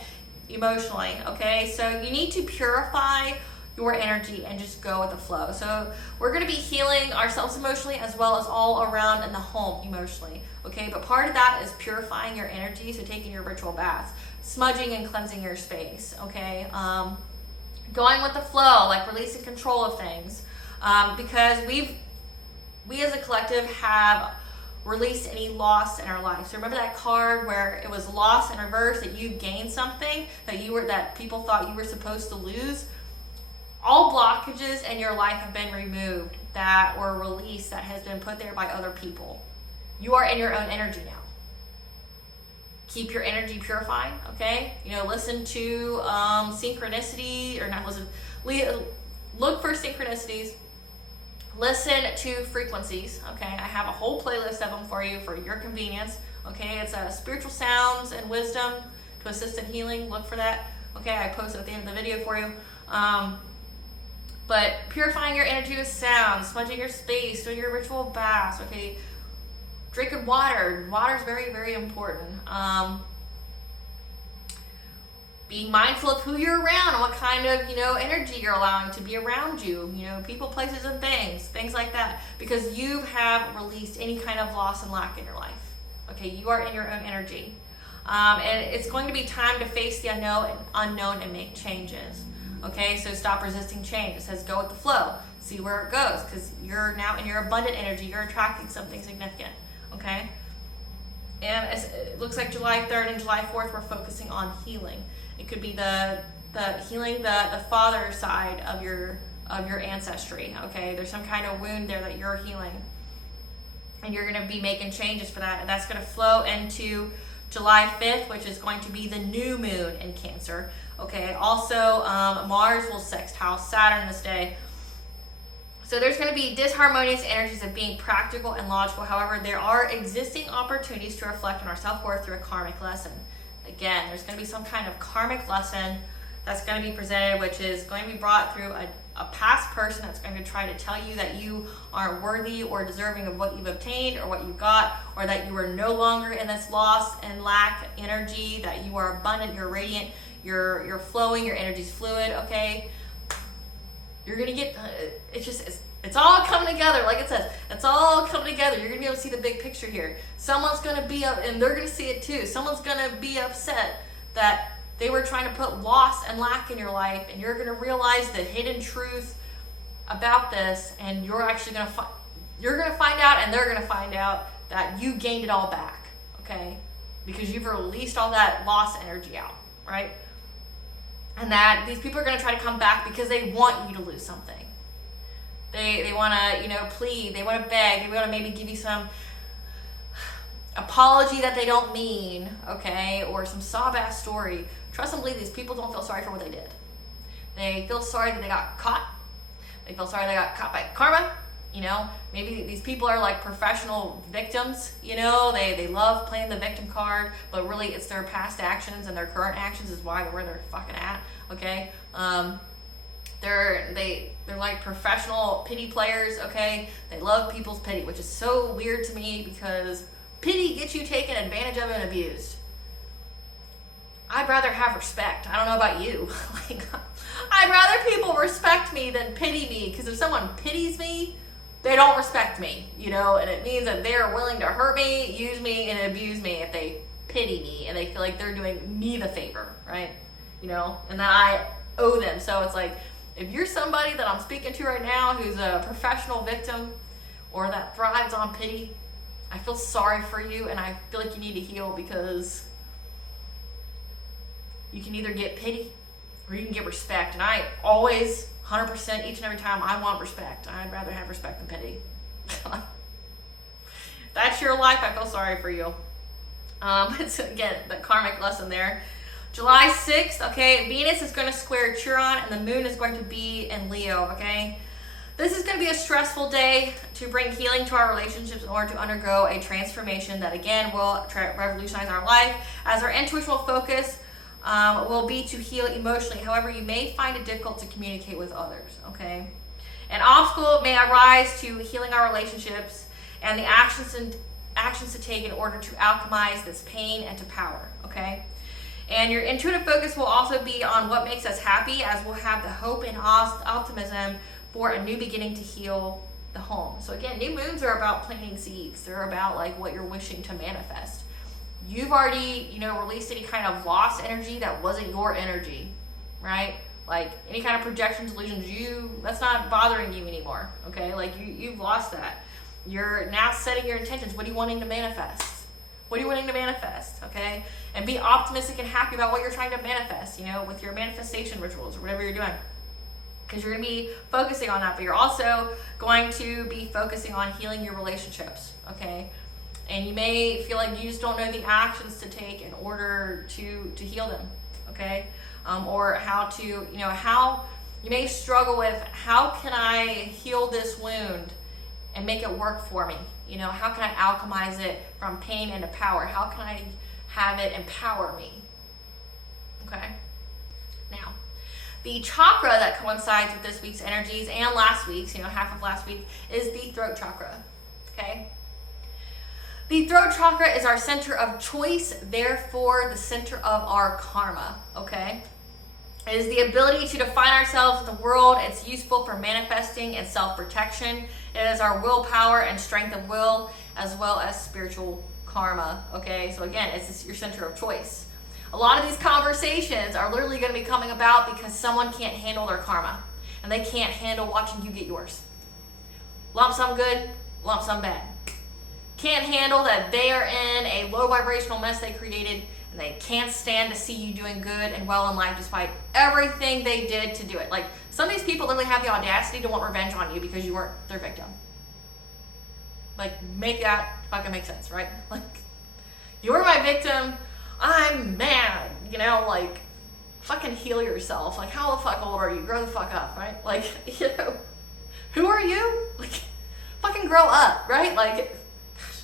emotionally. Okay, so you need to purify your energy and just go with the flow. So we're going to be healing ourselves emotionally as well as all around in the home emotionally. Okay, but part of that is purifying your energy, so taking your ritual baths, smudging and cleansing your space, okay? Going with the flow, like releasing control of things, because we as a collective have released any loss in our life. So remember that card where it was loss in reverse, that you gained something that people thought you were supposed to lose? All blockages in your life have been removed that were released, that has been put there by other people. You are in your own energy now. keep your energy purified, okay? You know, listen to synchronicity, or not listen, look for synchronicities, listen to frequencies, okay? I have a whole playlist of them for you for your convenience, okay? It's spiritual sounds and wisdom to assist in healing. Look for that, okay? I post it at the end of the video for you. But purifying your energy with sound, smudging your space, doing your ritual baths, okay? Drinking water. Water is very, very important. Being mindful of who you're around and what kind of, you know, energy you're allowing to be around you. You know, people, places, and things like that. Because you have released any kind of loss and lack in your life. Okay, you are in your own energy. And it's going to be time to face the unknown and make changes. Okay, so stop resisting change. It says go with the flow. See where it goes, because you're now in your abundant energy. You're attracting something significant. Okay, and it looks like July 3rd and July 4th we're focusing on healing. It could be the healing the father side of your ancestry. Okay, there's some kind of wound there that you're healing, and you're going to be making changes for that, and that's going to flow into July 5th, which is going to be the new moon in Cancer. Okay, also Mars will sextile Saturn this day. So there's going to be disharmonious energies of being practical and logical. However, there are existing opportunities to reflect on our self-worth through a karmic lesson. Again, there's going to be some kind of karmic lesson that's going to be presented, which is going to be brought through a past person that's going to try to tell you that you aren't worthy or deserving of what you've obtained or what you got, or that you are no longer in this loss and lack energy, that you are abundant, you're radiant, you're flowing, your energy's fluid, okay? You're gonna get, it's all coming together, like it says. It's all coming together. You're gonna be able to see the big picture here. Someone's gonna be up, and they're gonna see it too. Someone's gonna be upset that they were trying to put loss and lack in your life, and you're gonna realize the hidden truth about this, and you're actually gonna find out, and they're gonna find out that you gained it all back, okay? Because you've released all that lost energy out, right? And that these people are going to try to come back because they want you to lose something. They want to, you know, plead. They want to beg. They want to maybe give you some apology that they don't mean, okay? Or some sob-ass story. Trust and believe, these people don't feel sorry for what they did. They feel sorry that they got caught. They feel sorry they got caught by karma. You know, maybe these people are like professional victims, you know, they love playing the victim card, but really it's their past actions and their current actions is why they're where they're fucking at, okay? They're like professional pity players, okay? They love people's pity, which is so weird to me because pity gets you taken advantage of and abused. I'd rather have respect. I don't know about you. Like, I'd rather people respect me than pity me, because if someone pities me, they don't respect me, you know, and it means that they're willing to hurt me, use me, and abuse me if they pity me and they feel like they're doing me the favor, right? You know, and that I owe them. So it's like, if you're somebody that I'm speaking to right now who's a professional victim or that thrives on pity, I feel sorry for you, and I feel like you need to heal, because you can either get pity or you can get respect. And I always, 100% each and every time, I want respect. I'd rather have respect than pity. That's your life. I feel sorry for you. It's, again, the karmic lesson there. July 6th, okay, Venus is going to square Chiron, and the moon is going to be in Leo, okay? This is going to be a stressful day to bring healing to our relationships in order to undergo a transformation that, again, will revolutionize our life, as our intuition will focus will be to heal emotionally. However, you may find it difficult to communicate with others, okay? An obstacle may arise to healing our relationships and the actions to take in order to alchemize this pain into power, okay? And your intuitive focus will also be on what makes us happy, as we'll have the hope and optimism for a new beginning to heal the home. So again, new moons are about planting seeds. They're about like what you're wishing to manifest. You've already, you know, released any kind of lost energy that wasn't your energy, right? Like any kind of projections, illusions, that's not bothering you anymore, okay? Like you've lost that. You're now setting your intentions. What are you wanting to manifest? What are you wanting to manifest, okay? And be optimistic and happy about what you're trying to manifest, you know, with your manifestation rituals or whatever you're doing. Because you're going to be focusing on that, but you're also going to be focusing on healing your relationships, okay? And you may feel like you just don't know the actions to take in order to heal them, okay? Or how to, you know, how you may struggle with, how can I heal this wound and make it work for me? You know, how can I alchemize it from pain into power? How can I have it empower me? Okay? Now, the chakra that coincides with this week's energies and last week's, you know, half of last week, is the throat chakra, okay? The throat chakra is our center of choice, therefore the center of our karma, okay? It is the ability to define ourselves in the world. It's useful for manifesting and self-protection. It is our willpower and strength of will, as well as spiritual karma, okay? So again, it's your center of choice. A lot of these conversations are literally going to be coming about because someone can't handle their karma, and they can't handle watching you get yours. Lump sum good, lump sum bad. Can't handle that they are in a low vibrational mess they created, and they can't stand to see you doing good and well in life despite everything they did to do it. Like, some of these people literally have the audacity to want revenge on you because you weren't their victim. Like, make that fucking make sense, right? Like, you're my victim, I'm mad, you know, like, fucking heal yourself. Like, how the fuck old are you? Grow the fuck up, right? Like, you know, who are you? Like, fucking grow up, right? Like,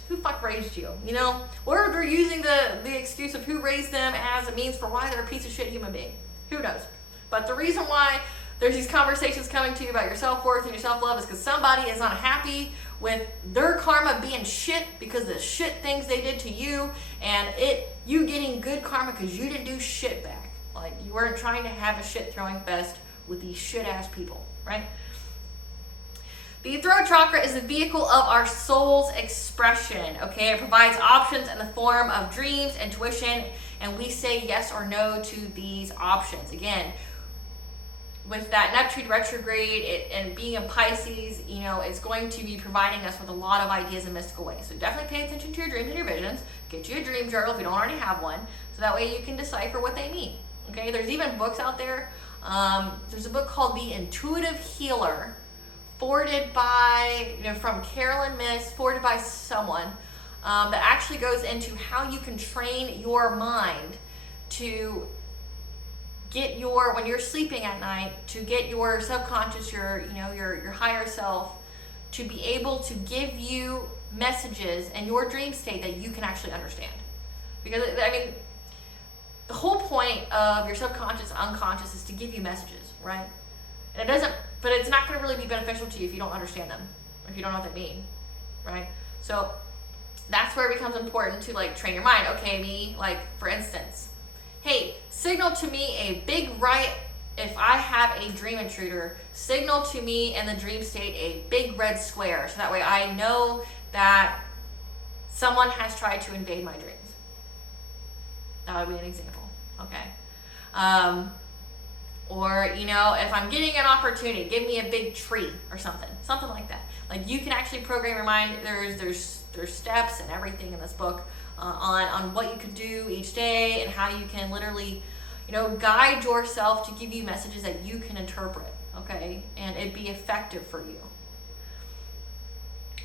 who fuck raised you, you know? Or they're using the excuse of who raised them as a means for why they're a piece of shit human being. Who knows? But the reason why there's these conversations coming to you about your self-worth and your self-love is because somebody is unhappy with their karma being shit because of the shit things they did to you, and you getting good karma because you didn't do shit back. Like, you weren't trying to have a shit throwing fest with these shit ass people, right? The throat chakra is the vehicle of our soul's expression, okay? It provides options in the form of dreams, intuition, and we say yes or no to these options. Again, with that Neptune retrograde and being in Pisces, you know, it's going to be providing us with a lot of ideas in mystical ways. So definitely pay attention to your dreams and your visions. Get you a dream journal if you don't already have one, so that way you can decipher what they mean, okay? There's even books out there. There's a book called The Intuitive Healer, forwarded by, you know, from Carolyn Miss, forwarded by someone that actually goes into how you can train your mind to get your, when you're sleeping at night, to get your subconscious, your higher self, to be able to give you messages in your dream state that you can actually understand. Because, I mean, the whole point of your subconscious, unconscious is to give you messages, right? And but it's not going to really be beneficial to you if you don't understand them, if you don't know what they mean, right? So that's where it becomes important to, like, train your mind. Okay, me, like, for instance, hey, signal to me a big right. If I have a dream intruder, signal to me in the dream state a big red square, so that way I know that someone has tried to invade my dreams. That would be an example, okay? Or, you know, if I'm getting an opportunity, give me a big tree or something like that. Like, you can actually program your mind. There's steps and everything in this book on what you can do each day and how you can literally, you know, guide yourself to give you messages that you can interpret, okay, and it be effective for you.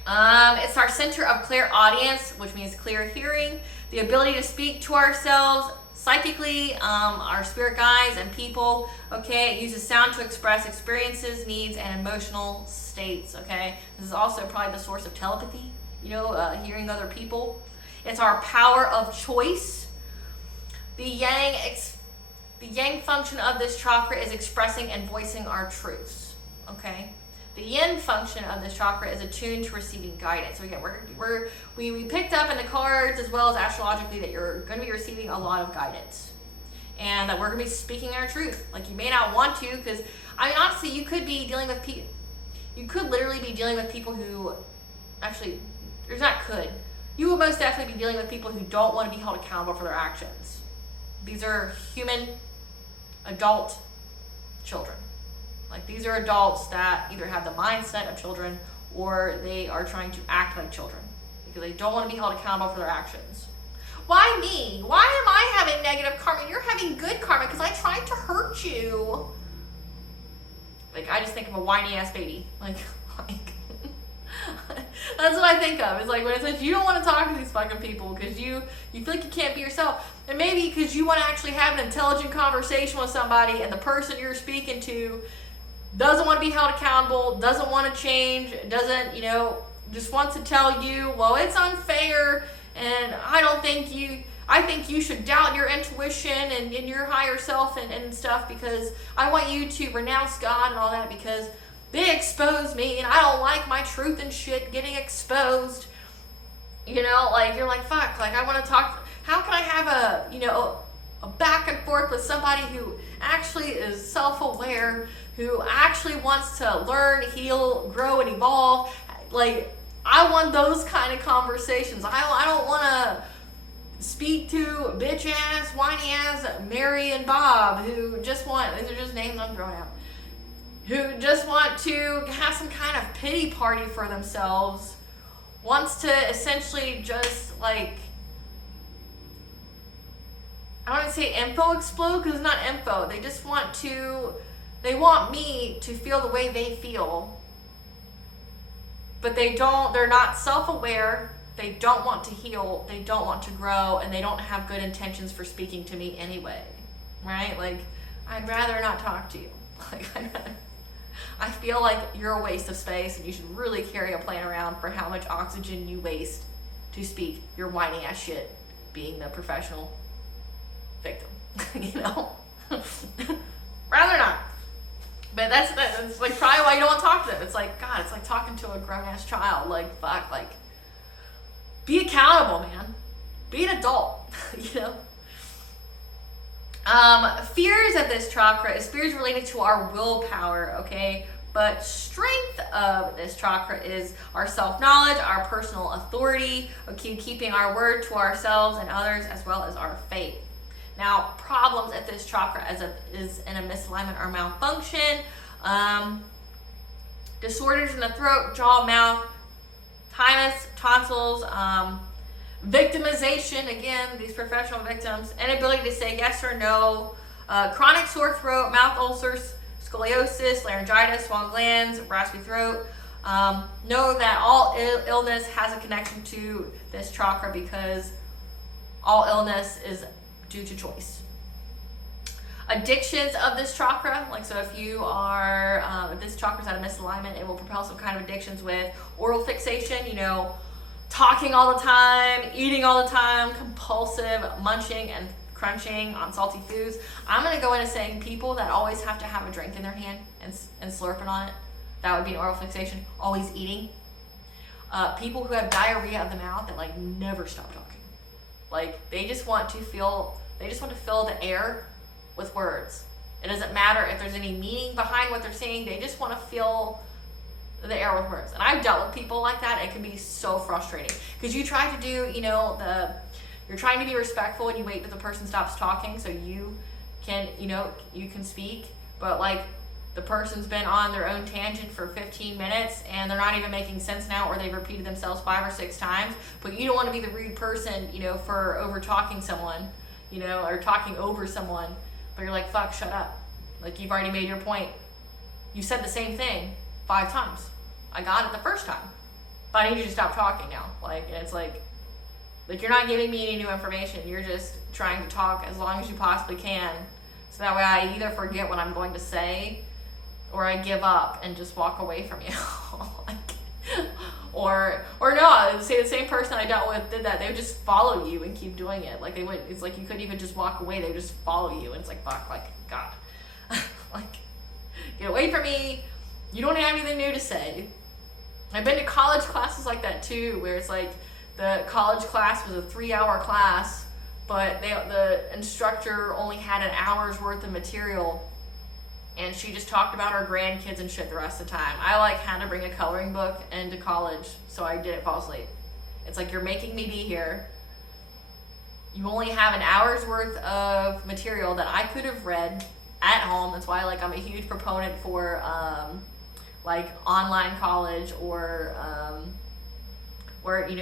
It's our center of clairaudience, which means clear hearing, the ability to speak to ourselves psychically, our spirit guides and people, okay? It uses sound to express experiences, needs, and emotional states, okay? This is also probably the source of telepathy, you know, hearing other people. It's our power of choice. The yang function of this chakra is expressing and voicing our truths, okay? The yin function of this chakra is attuned to receiving guidance. So again, we picked up in the cards as well as astrologically that you're going to be receiving a lot of guidance, and that we're going to be speaking our truth. Like, you may not want to, because, I mean, honestly, you could be dealing with people. You could literally be dealing with people who, actually, there's not could. You will most definitely be dealing with people who don't want to be held accountable for their actions. These are human, adult children. Like, these are adults that either have the mindset of children or they are trying to act like children because they don't want to be held accountable for their actions. Why me? Why am I having negative karma? You're having good karma because I tried to hurt you. Like, I just think of a whiny ass baby. Like That's what I think of. It's like when it says you don't want to talk to these fucking people because you feel like you can't be yourself. And maybe because you want to actually have an intelligent conversation with somebody and the person you're speaking to doesn't want to be held accountable, doesn't want to change, doesn't, just wants to tell you, well, it's unfair and I think you should doubt your intuition and your higher self and stuff because I want you to renounce God and all that because they expose me and I don't like my truth and shit getting exposed. Like you're like, fuck, like I want to talk. How can I have a back and forth with somebody who actually is self-aware, who actually wants to learn, heal, grow, and evolve? Like, I want those kind of conversations. I don't want to speak to bitch ass, whiny ass Mary and Bob who just want, these are just names I'm throwing out, who just want to have some kind of pity party for themselves, wants to essentially just like, I don't want to say info explode because it's not info. They just they want me to feel the way they feel. But they're not self-aware. They don't want to heal. They don't want to grow. And they don't have good intentions for speaking to me anyway. Right? Like, I'd rather not talk to you. Like, I feel like you're a waste of space and you should really carry a plan around for how much oxygen you waste to speak your whiny ass shit being the professional victim. Rather not. But that's like probably why you don't want to talk to them. It's like, God, it's like talking to a grown-ass child. Like, fuck, like, be accountable, man. Be an adult, Fears of this chakra is fears related to our willpower, okay? But strength of this chakra is our self-knowledge, our personal authority, okay, keeping our word to ourselves and others, as well as our faith. Now, problems at this chakra is in a misalignment or malfunction, disorders in the throat, jaw, mouth, thymus, tonsils, victimization, again, these professional victims, inability to say yes or no, chronic sore throat, mouth ulcers, scoliosis, laryngitis, swollen glands, raspy throat. Know that all illness has a connection to this chakra because all illness is due to choice. Addictions of this chakra, like, so if you are, if this chakra's out of misalignment, it will propel some kind of addictions with oral fixation, talking all the time, eating all the time, compulsive munching and crunching on salty foods. I'm going to go into saying people that always have to have a drink in their hand and slurping on it. That would be an oral fixation. Always eating. People who have diarrhea of the mouth that like never stop talking. Like they just want to fill the air with words. It doesn't matter if there's any meaning behind what they're saying. They just want to fill the air with words. And I've dealt with people like that. It can be so frustrating because you try to do, you're trying to be respectful and you wait till the person stops talking so you can, you can speak. But like the person's been on their own tangent for 15 minutes and they're not even making sense now, or they've repeated themselves 5 or 6 times. But you don't want to be the rude person, for over talking someone, or talking over someone. But you're like, fuck, shut up. Like you've already made your point. You said the same thing 5 times. I got it the first time. But I need you to stop talking now. Like, and it's like you're not giving me any new information. You're just trying to talk as long as you possibly can. So that way I either forget what I'm going to say or I give up and just walk away from you. or no, say the same person I dealt with did that. They would just follow you and keep doing it. Like it's like you couldn't even just walk away. They would just follow you. And it's like, fuck, like, God. Like, get away from me. You don't have anything new to say. I've been to college classes like that too, where it's like the college class was a 3-hour class, but the instructor only had an hour's worth of material, and she just talked about her grandkids and shit the rest of the time. I had to bring a coloring book into college, so I didn't fall asleep. It's like, you're making me be here. You only have an hour's worth of material that I could have read at home. That's why I'm a huge proponent for online college or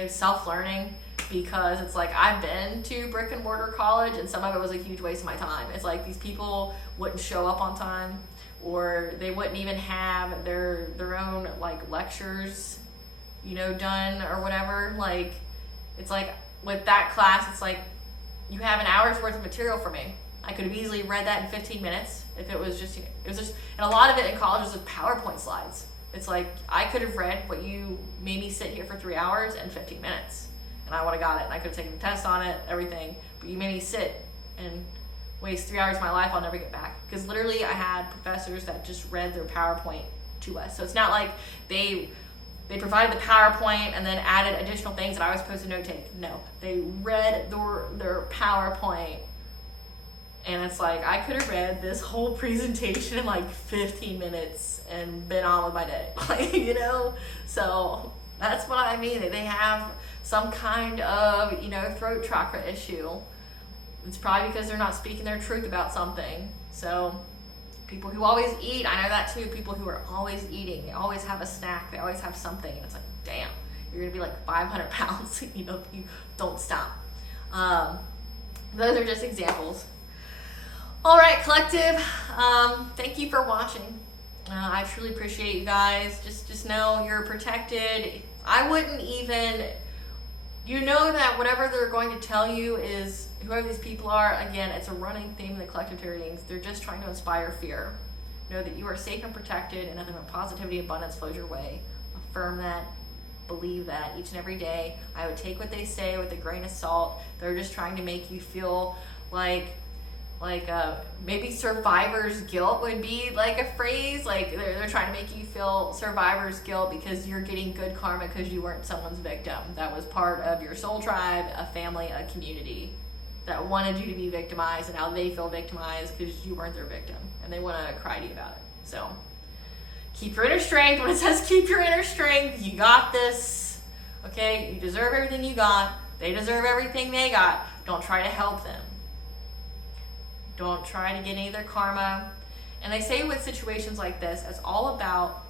self-learning, because it's like I've been to brick and mortar college and some of it was a huge waste of my time. It's like these people wouldn't show up on time, or they wouldn't even have their own lectures, you know, done or whatever. Like, it's like with that class, it's like you have an hour's worth of material for me. I could have easily read that in 15 minutes if it was just, you know, it was just, and a lot of it in college was with PowerPoint slides. It's like, I could have read what you made me sit here for 3 hours and 15 minutes, and I would have got it, and I could have taken a test on it, everything, but you made me sit and waste 3 hours of my life I'll never get back. Because literally I had professors that just read their PowerPoint to us. So it's not like they provided the PowerPoint and then added additional things that I was supposed to note take. No, they read their PowerPoint. And it's like, I could have read this whole presentation in like 15 minutes and been on with my day, like, you know? So that's what I mean. They have some kind of, you know, throat chakra issue. It's probably because they're not speaking their truth about something. So people who always eat, I know that too, people who are always eating, they always have a snack, they always have something. And it's like, damn, you're gonna be like 500 pounds, you know, if you don't stop. Those are just examples. All right, collective, thank you for watching. I truly appreciate you guys. Just know you're protected. I wouldn't even, you know that whatever they're going to tell you is, whoever these people are, again, it's a running theme in the collective readings. They're just trying to inspire fear. Know that you are safe and protected and nothing but positivity and abundance flows your way. Affirm that, believe that each and every day. I would take what they say with a grain of salt. They're just trying to make you feel like maybe survivor's guilt would be like a phrase. Like they're trying to make you feel survivor's guilt because you're getting good karma because you weren't someone's victim. That was part of your soul tribe, a family, a community that wanted you to be victimized, and now they feel victimized because you weren't their victim and they want to cry to you about it. So keep your inner strength. When it says keep your inner strength, you got this. Okay, you deserve everything you got. They deserve everything they got. Don't try to help them. Don't try to get any of their karma. And I say with situations like this, it's all about,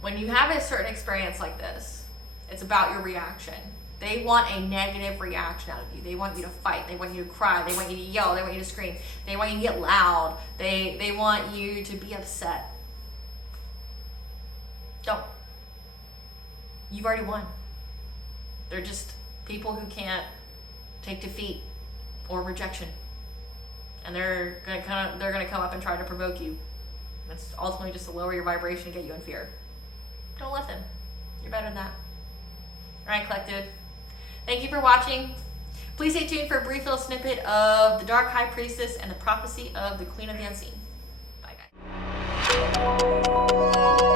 when you have a certain experience like this, it's about your reaction. They want a negative reaction out of you. They want you to fight. They want you to cry. They want you to yell. They want you to scream. They want you to get loud. They want you to be upset. Don't. You've already won. They're just people who can't take defeat or rejection. And they're gonna come up and try to provoke you. That's ultimately just to lower your vibration and get you in fear. Don't let them. You're better than that. All right, collective. Thank you for watching. Please stay tuned for a brief little snippet of the Dark High Priestess and the prophecy of the Queen of the Unseen. Bye, guys.